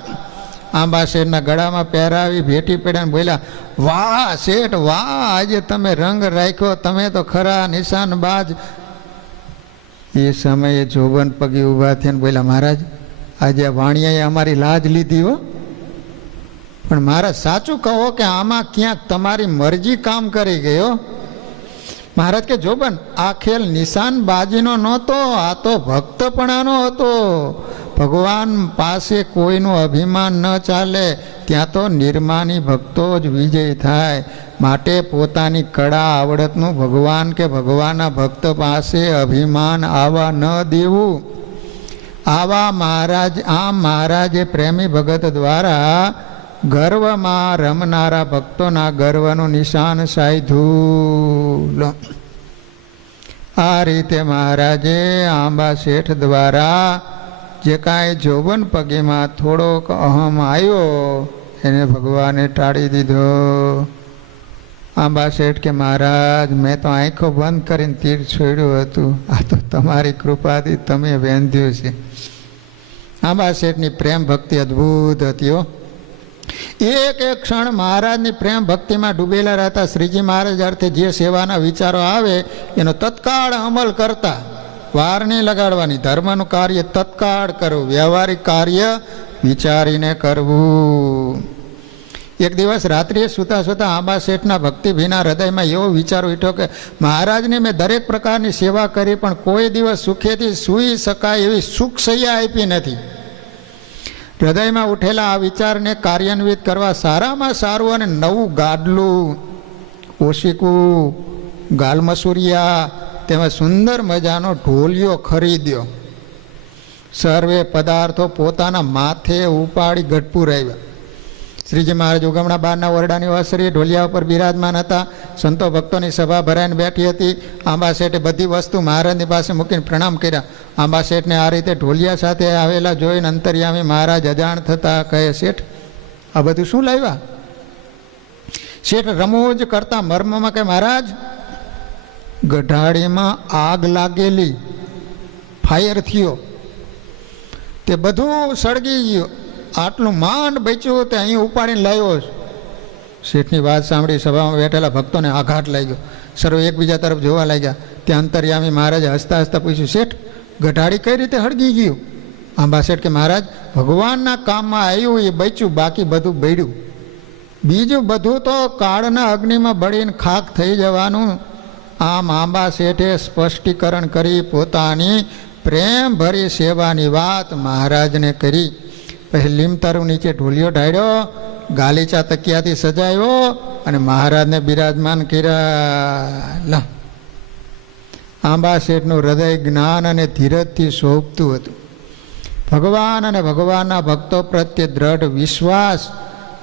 આંબા શેઠના ગળામાં પહેરાવી ભેટી પડ્યા બોલ્યા, વાહ શેઠ વાહ, આજે તમે રંગ રાખ્યો, તમે તો ખરા નિશાનબાજ. એ સમયે જોબન પગી ઊભા થઈને બોલ્યા, મહારાજ આજે વાણિયાએ અમારી લાજ લીધી હો, પણ મહારાજ સાચું કહો કે આમાં ક્યાંક તમારી મરજી કામ કરી ગયો. મહારાજ કે જોબન, આ ખેલ નિશાનબાજીનો નહોતો, આ તો ભક્તપણાનો હતો. ભગવાન પાસે કોઈનું અભિમાન ન ચાલે, ત્યાં તો નિર્માની ભક્તો જ વિજય થાય. માટે પોતાની કળા આવડતનું ભગવાન કે ભગવાનના ભક્ત પાસે અભિમાન આવવા ન દેવું. આવા મહારાજ, આમ મહારાજે પ્રેમી ભગત દ્વારા ગર્વમાં રમનારા ભક્તોના ગર્વનું નિશાન સાધ્યું. આ રીતે મહારાજે આંબા શેઠ દ્વારા જે કાંઈ જોબન પગીમાં થોડોક અહમ આવ્યો એને ભગવાને ટાળી દીધો. આંબા શેઠ કે મહારાજ, મેં તો આંખો બંધ કરીને તીર છોડ્યું હતું, આ તો તમારી કૃપાથી તમે વેંધ્યું છે. આંબા શેઠની પ્રેમ ભક્તિ અદ્ભુત હતી હો. એક એક ક્ષણ મહારાજની પ્રેમ ભક્તિમાં ડૂબેલા રહેતા. શ્રીજી મહારાજ અર્થે જે સેવાના વિચારો આવે એનો તત્કાળ અમલ કરતા. વાર નહીં લગાડવાની, ધર્મનું કાર્ય તત્કાળ કરવું, વ્યવહારિક કાર્ય વિચારીને કરવું. એક દિવસ રાત્રિએ સૂતા સૂતા આંબા શેઠના ભક્તિભીના હૃદયમાં એવો વિચાર ઉઠ્યો કે મહારાજને મેં દરેક પ્રકારની સેવા કરી, પણ કોઈ દિવસ સુખેથી સૂઈ શકાય એવી સુખ સૈયા આપી નથી. હૃદયમાં ઉઠેલા આ વિચારને કાર્યાન્વિત કરવા સારામાં સારું અને નવું ગાડલું, ઓશિકું, ગાલમસુરિયા તેમજ સુંદર મજાનો ઢોલિયો ખરીદ્યો. સર્વે પદાર્થો પોતાના માથે ઉપાડી ગઢપુર આવ્યા. શ્રીજી મહારાજ ઉગમણા બહારના ઓરડાની ઓસરી ઢોલિયા ઉપર બિરાજમાન હતા. સંતો ભક્તોની સભા ભરાઈને બેઠી હતી. આંબા શેઠે બધી વસ્તુ મહારાજની પાસે મૂકીને પ્રણામ કર્યા. આંબા શેઠને આ રીતે ઢોલિયા સાથે આવેલા જોઈને અંતર્યામી મહારાજ અજાણ થતા કહે, શેઠ આ બધું શું લાવ્યા? શેઠ રમૂજ કરતા મર્મમાં કે મહારાજ, ગઢાડીમાં આગ લાગેલી, ફાયર થયો, તે બધું સળગી ગયું, આટલું માંડ બચ્યું તે અહીં ઉપાડીને લાવ્યો છે. શેઠની વાત સાંભળી સભામાં બેઠેલા ભક્તોને આઘાત લાગ્યો. સર્વે એકબીજા તરફ જોવા લાગ્યા. ત્યાં અંતર્યામી મહારાજે હસતા હસતા પૂછ્યું, શેઠ ગઢાડી કઈ રીતે હળગી ગયું? આંબા શેઠ કે મહારાજ, ભગવાનના કામમાં આવ્યું એ બચ્યું, બાકી બધું બળ્યું. બીજું બધું તો કાળના અગ્નિમાં બળીને ખાક થઈ જવાનું. આમ આંબા શેઠે સ્પષ્ટીકરણ કરી પોતાની પ્રેમ ભરી સેવાની વાત મહારાજને કરી. પછી લીમતરુ નીચે ઢોલિયો ઢાળ્યો, ગાલીચા તકિયાથી સજાયો અને મહારાજને બિરાજમાન કર્યા. આંબા શેઠનું હૃદય જ્ઞાન અને ધીરજથી શોભતું હતું. ભગવાન અને ભગવાનના ભક્તો પ્રત્યે દ્રઢ વિશ્વાસ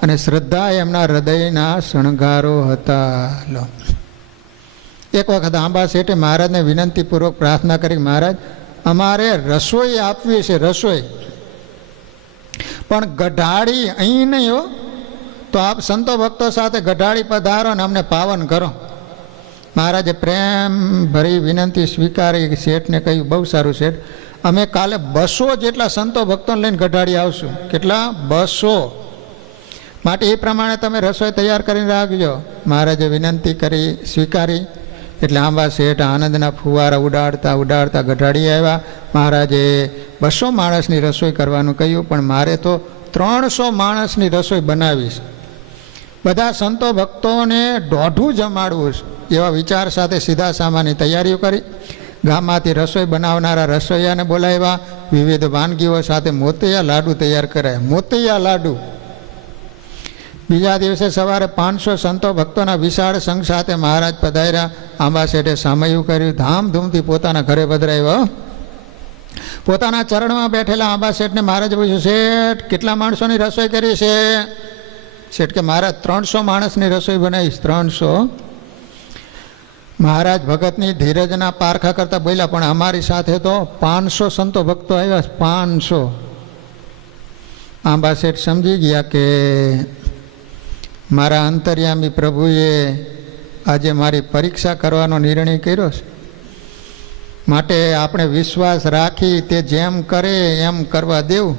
અને શ્રદ્ધા એમના હૃદયના શણગારો હતા. એક વખત આંબા શેઠે મહારાજને વિનંતીપૂર્વક પ્રાર્થના કરી, મહારાજ અમારે રસોઈ આપવી છે, રસોઈ, પણ ગઢાડી અહીં નહીં હો, તો આપ સંતો ભક્તો સાથે ગઢાડી પધારો ને અમને પાવન કરો. મહારાજે પ્રેમ ભરી વિનંતી સ્વીકારી. શેઠને કહ્યું, બહુ સારું શેઠ, અમે કાલે 200 જેટલા સંતો ભક્તોને લઈને ગઢાડી આવશું. કેટલા? 200. માટે એ પ્રમાણે તમે રસોઈ તૈયાર કરીને રાખજો. મહારાજે વિનંતી કરી, સ્વીકારી. એટલે આંબા શેઠ આનંદના ફુવારા ઉડાડતા ઉડાડતા ગઢાડી આવ્યા. મહારાજે 200 માણસની રસોઈ કરવાનું કહ્યું, પણ મારે તો 300 માણસની રસોઈ બનાવીશ. બધા સંતો ભક્તોને દોઢું જમાડવું છે એવા વિચાર સાથે સીધા સામાની તૈયારીઓ કરી. ગામમાંથી રસોઈ બનાવનારા રસોઈયાને બોલાવ્યા. વિવિધ વાનગીઓ સાથે મોતિયા લાડુ તૈયાર કરાયા. મોતિયા લાડુ. બીજા દિવસે સવારે 500 સંતો ભક્તોના વિશાળ સંઘ સાથે મહારાજ પધાર્યા. આંબા શેઠે સામયું કર્યું, ધામધૂમથી પોતાના ઘરે પધરાવ્યો. પોતાના ચરણમાં બેઠેલા આંબા શેઠને મહારાજ પૂછ્યું, શેઠ કેટલા માણસોની રસોઈ કરી છે? શેઠ કે મહારાજ 300 માણસની રસોઈ બનાવીશ. 300. મહારાજ ભગતની ધીરજના પારખા કરતા બોલ્યા, પણ અમારી સાથે તો 500 સંતો ભક્તો આવ્યા. 500. આંબા શેઠ સમજી ગયા કે મારા અંતર્યામી પ્રભુએ આજે મારી પરીક્ષા કરવાનો નિર્ણય કર્યો છે. માટે આપણે વિશ્વાસ રાખી તે જેમ કરે એમ કરવા દેવું.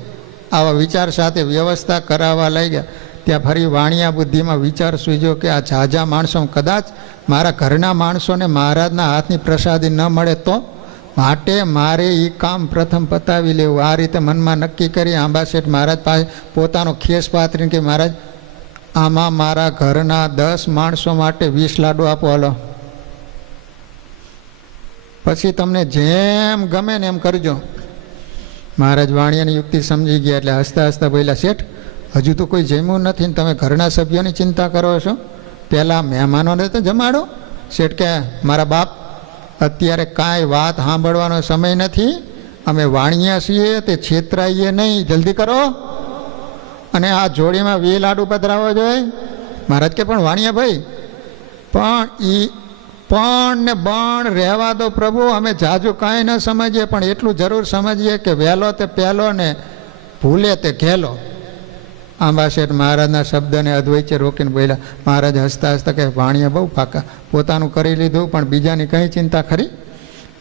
આવા વિચાર સાથે વ્યવસ્થા કરાવવા લાગ્યા. ત્યાં ફરી વાણિયા બુદ્ધિમાં વિચાર સૂઝ્યો કે આ ઝાઝા માણસો કદાચ મારા ઘરના માણસોને મહારાજના હાથની પ્રસાદી ન મળે તો, માટે મારે એ કામ પ્રથમ પતાવી લેવું. આ રીતે મનમાં નક્કી કરી આંબા શેઠ મહારાજ પાસે પોતાનો ખેસ પાથરીને કે મહારાજ આમાં મારા ઘરના 10 માણસો માટે 20 લાડુ આપો. હાલો પછી તમને જેમ ગમે ને એમ કરજો. મહારાજ વાણિયાની યુક્તિ સમજી ગયા એટલે હસતા હસતા બોલ્યા, શેઠ હજુ તો કોઈ જમ્યું નથી ને તમે ઘરના સભ્યોની ચિંતા કરો છો, પહેલાં મહેમાનોને તો જમાડો. શેઠ કે મારા બાપ અત્યારે કાંઈ વાત સાંભળવાનો સમય નથી, અમે વાણિયા છીએ તે છેતરાઈએ નહીં, જલ્દી કરો. અને આ જોડીમાં 2 લાડુ પધરાવો જોઈએ. મહારાજ કે પણ વાણિયા ભાઈ પણ ને બણ રહેવા દો પ્રભુ, અમે જાજુ કાંઈ ન સમજીએ પણ એટલું જરૂર સમજીએ કે વહેલો તે પહેલો ને ભૂલે તે ઘેલો. આંબા શેઠ મહારાજના શબ્દને અદ્વૈચે રોકીને બોલ્યા. મહારાજ હસતા હસતા કે વાણિયા બહુ પાકા, પોતાનું કરી લીધું પણ બીજાની કંઈ ચિંતા ખરી?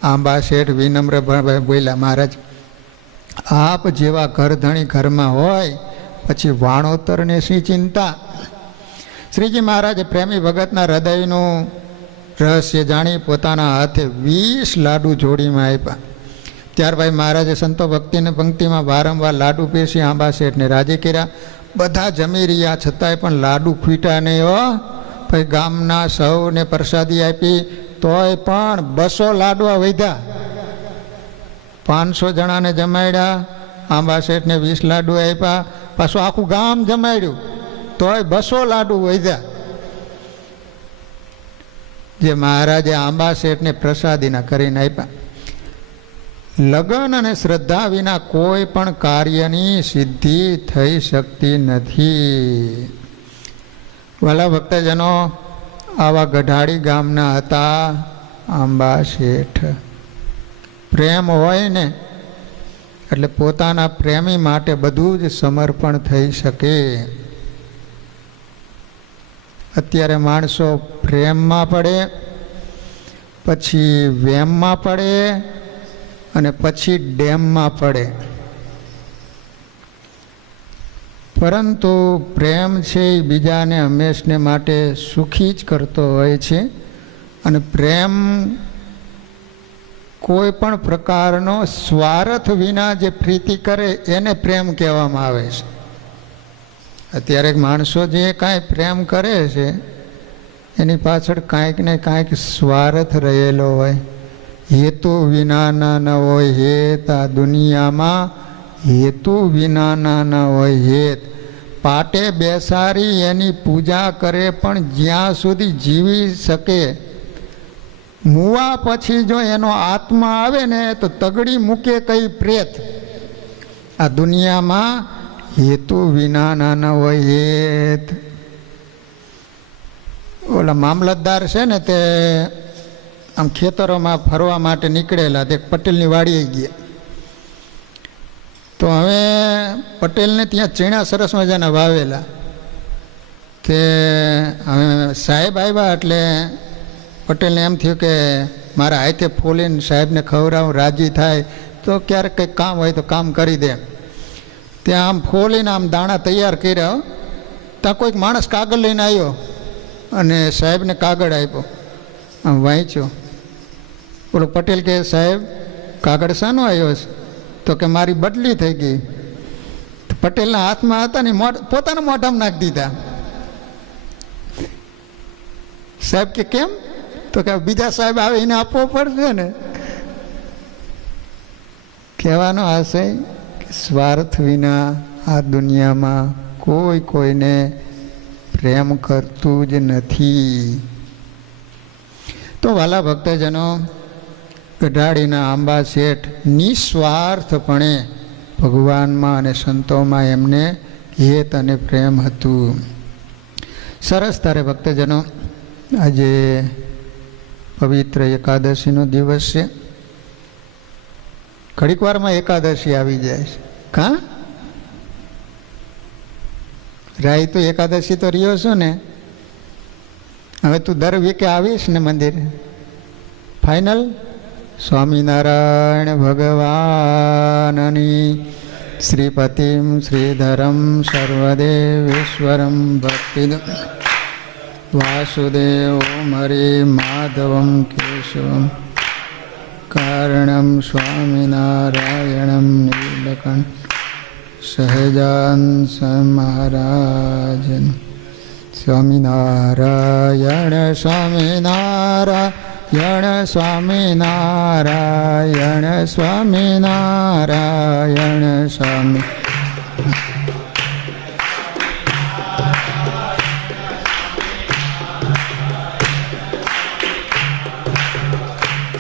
આંબા શેઠ વિનમ્ર બોલ્યા, મહારાજ આપ જેવા ઘરધણી ઘરમાં હોય પછી વાણોતરને શી ચિંતા? શ્રીજી મહારાજે પ્રેમી ભગતના હૃદયનું રહસ્ય જાણી પોતાના હાથે 20 લાડુ જોડીમાં આપ્યા. ત્યારબાદ મહારાજે સંતો ભક્તિની પંક્તિમાં વારંવાર લાડુ પીરસી આંબા શેઠને રાજી કર્યા. બધા જમી રહ્યા છતાંય પણ લાડુ ખૂટ્યા નહીં હો. પછી ગામના સૌને પ્રસાદી આપી તોય પણ 200 લાડવા વધ્યા. 500 જણાને જમાડ્યા. આંબા શેઠને 20 લાડુ આપ્યા. પાછું આખું ગામ જમાડ્યું તોય 200 લાડુ વધ્યા. જે મહારાજે આંબા શેઠને પ્રસાદીના કરીને આપ્યા. લગન અને શ્રદ્ધા વિના કોઈ પણ કાર્યની સિદ્ધિ થઈ શકતી નથી. વાલા ભક્તજનો, આવા ગઢાળી ગામના હતા આંબા શેઠ. પ્રેમ હોય ને એટલે પોતાના પ્રેમી માટે બધું જ સમર્પણ થઈ શકે. અત્યારે માણસો પ્રેમમાં પડે, પછી વેમમાં પડે અને પછી ડેમમાં પડે. પરંતુ પ્રેમ છે એ બીજાને હંમેશને માટે સુખી જ કરતો હોય છે. અને પ્રેમ કોઈ પણ પ્રકારનો સ્વાર્થ વિના જે પ્રીતિ કરે એને પ્રેમ કહેવામાં આવે છે. અત્યારે માણસો જે કાંઈ પ્રેમ કરે છે એની પાછળ કાંઈક ને કાંઈક સ્વાર્થ રહેલો હોય. હેતુ વિનાના ન હોય હેત. આ દુનિયામાં હેતુ વિનાના ન હોય હેત. પાટે બેસાડી એની પૂજા કરે પણ જ્યાં સુધી જીવી શકે, મુવા પછી જો એનો આત્મા આવે ને તો તગડી મૂકે કઈ પ્રેત. આ દુનિયામાં હેતુ વિનાના ન હોય હેત. ઓલા મામલતદાર છે ને તે આમ ખેતરોમાં ફરવા માટે નીકળેલા, તે પટેલની વાડીએ ગયા. તો હવે પટેલને ત્યાં ચીણા સરસ મજાના વાવેલા. તે હવે સાહેબ આવ્યા એટલે પટેલને એમ થયું કે મારા હાથે ફોલીને સાહેબને ખવડાવું, રાજી થાય તો ક્યારેક કંઈક કામ હોય તો કામ કરી દે. ત્યાં આમ ફોલીને આમ દાણા તૈયાર કર્યા. ત્યાં કોઈક માણસ કાગળ લઈને આવ્યો અને સાહેબને કાગળ આપ્યો. આમ વાંચ્યો. બોલો પટેલ કે સાહેબ કાગળ શાનો આવ્યો છે? તો કે મારી બદલી થઈ ગઈ. પટેલના હાથમાં હતા ને પોતાના મોઢામાં નાખી દીધા. સાહેબ કે કેમ? તો કે બીજા સાહેબ આવે એને આપવો પડશે ને. કહેવાનો આશય કે સ્વાર્થ વિના આ દુનિયામાં કોઈ કોઈને પ્રેમ કરતું જ નથી. તો વાલા ભક્તજનો, ગઢાળીના આંબા શેઠ નિસ્વાર્થપણે ભગવાનમાં અને સંતોમાં એમને હેત અને પ્રેમ હતું. સરસ. તારે ભક્તજનો, આજે પવિત્ર એકાદશીનો દિવસ છે. ઘડીક વારમાં એકાદશી આવી જાય છે. કાં રાય તો એકાદશી તો રહ્યો છો ને. હવે તું દર વીકે આવીશ ને મંદિર? ફાઇનલ? સ્વામિનારાયણ ભગવાનની શ્રીપતિમ શ્રીધરમ સર્વદેવેશ્વરમ ભક્તિ વાસુદેવ હરે માધવમ કેશવમ કારણમ સ્વામિનારાયણમ નીલકંઠ સહજાનંદ મહારાજન. સ્વામિનારાયણ સ્વામિનારાયણ સ્વામિનારાયણ સ્વામિનારાયણ સ્વામી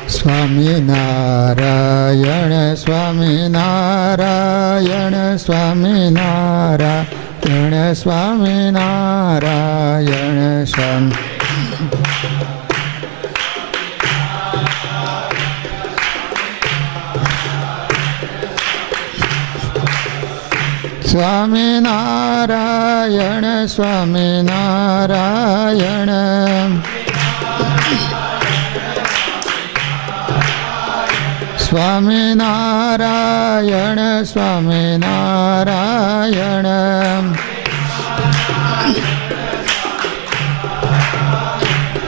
સ્વામિનારાયણ સ્વામિનારાયણ સ્વામિનારાયણ સ્વામિનારાયણ સ્વામી સ્વામિનારાયણ સ્વામિનારાયણ સ્વામિનારાયણ સ્વામિનારાયણ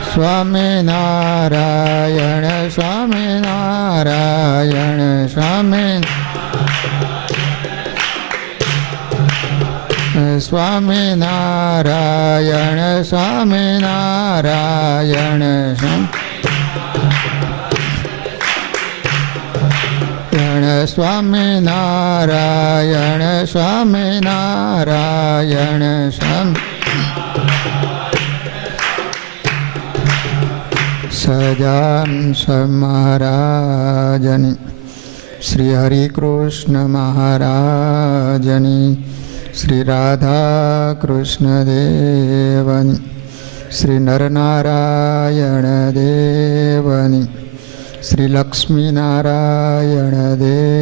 સ્વામિનારાયણ સ્વામિનારાયણ સ્વામિનારાયણ સ્વામિનારાયણ સ્વામિનારાયણ સ્વામિનારાયણ સજાન મહારાજની શ્રી હરિકૃષ્ણ મહારાજની શ્રી રાધા કૃષ્ણ દેવની શ્રી નરનારાયણ દેવની શ્રી લક્ષ્મીનારાયણ દેવ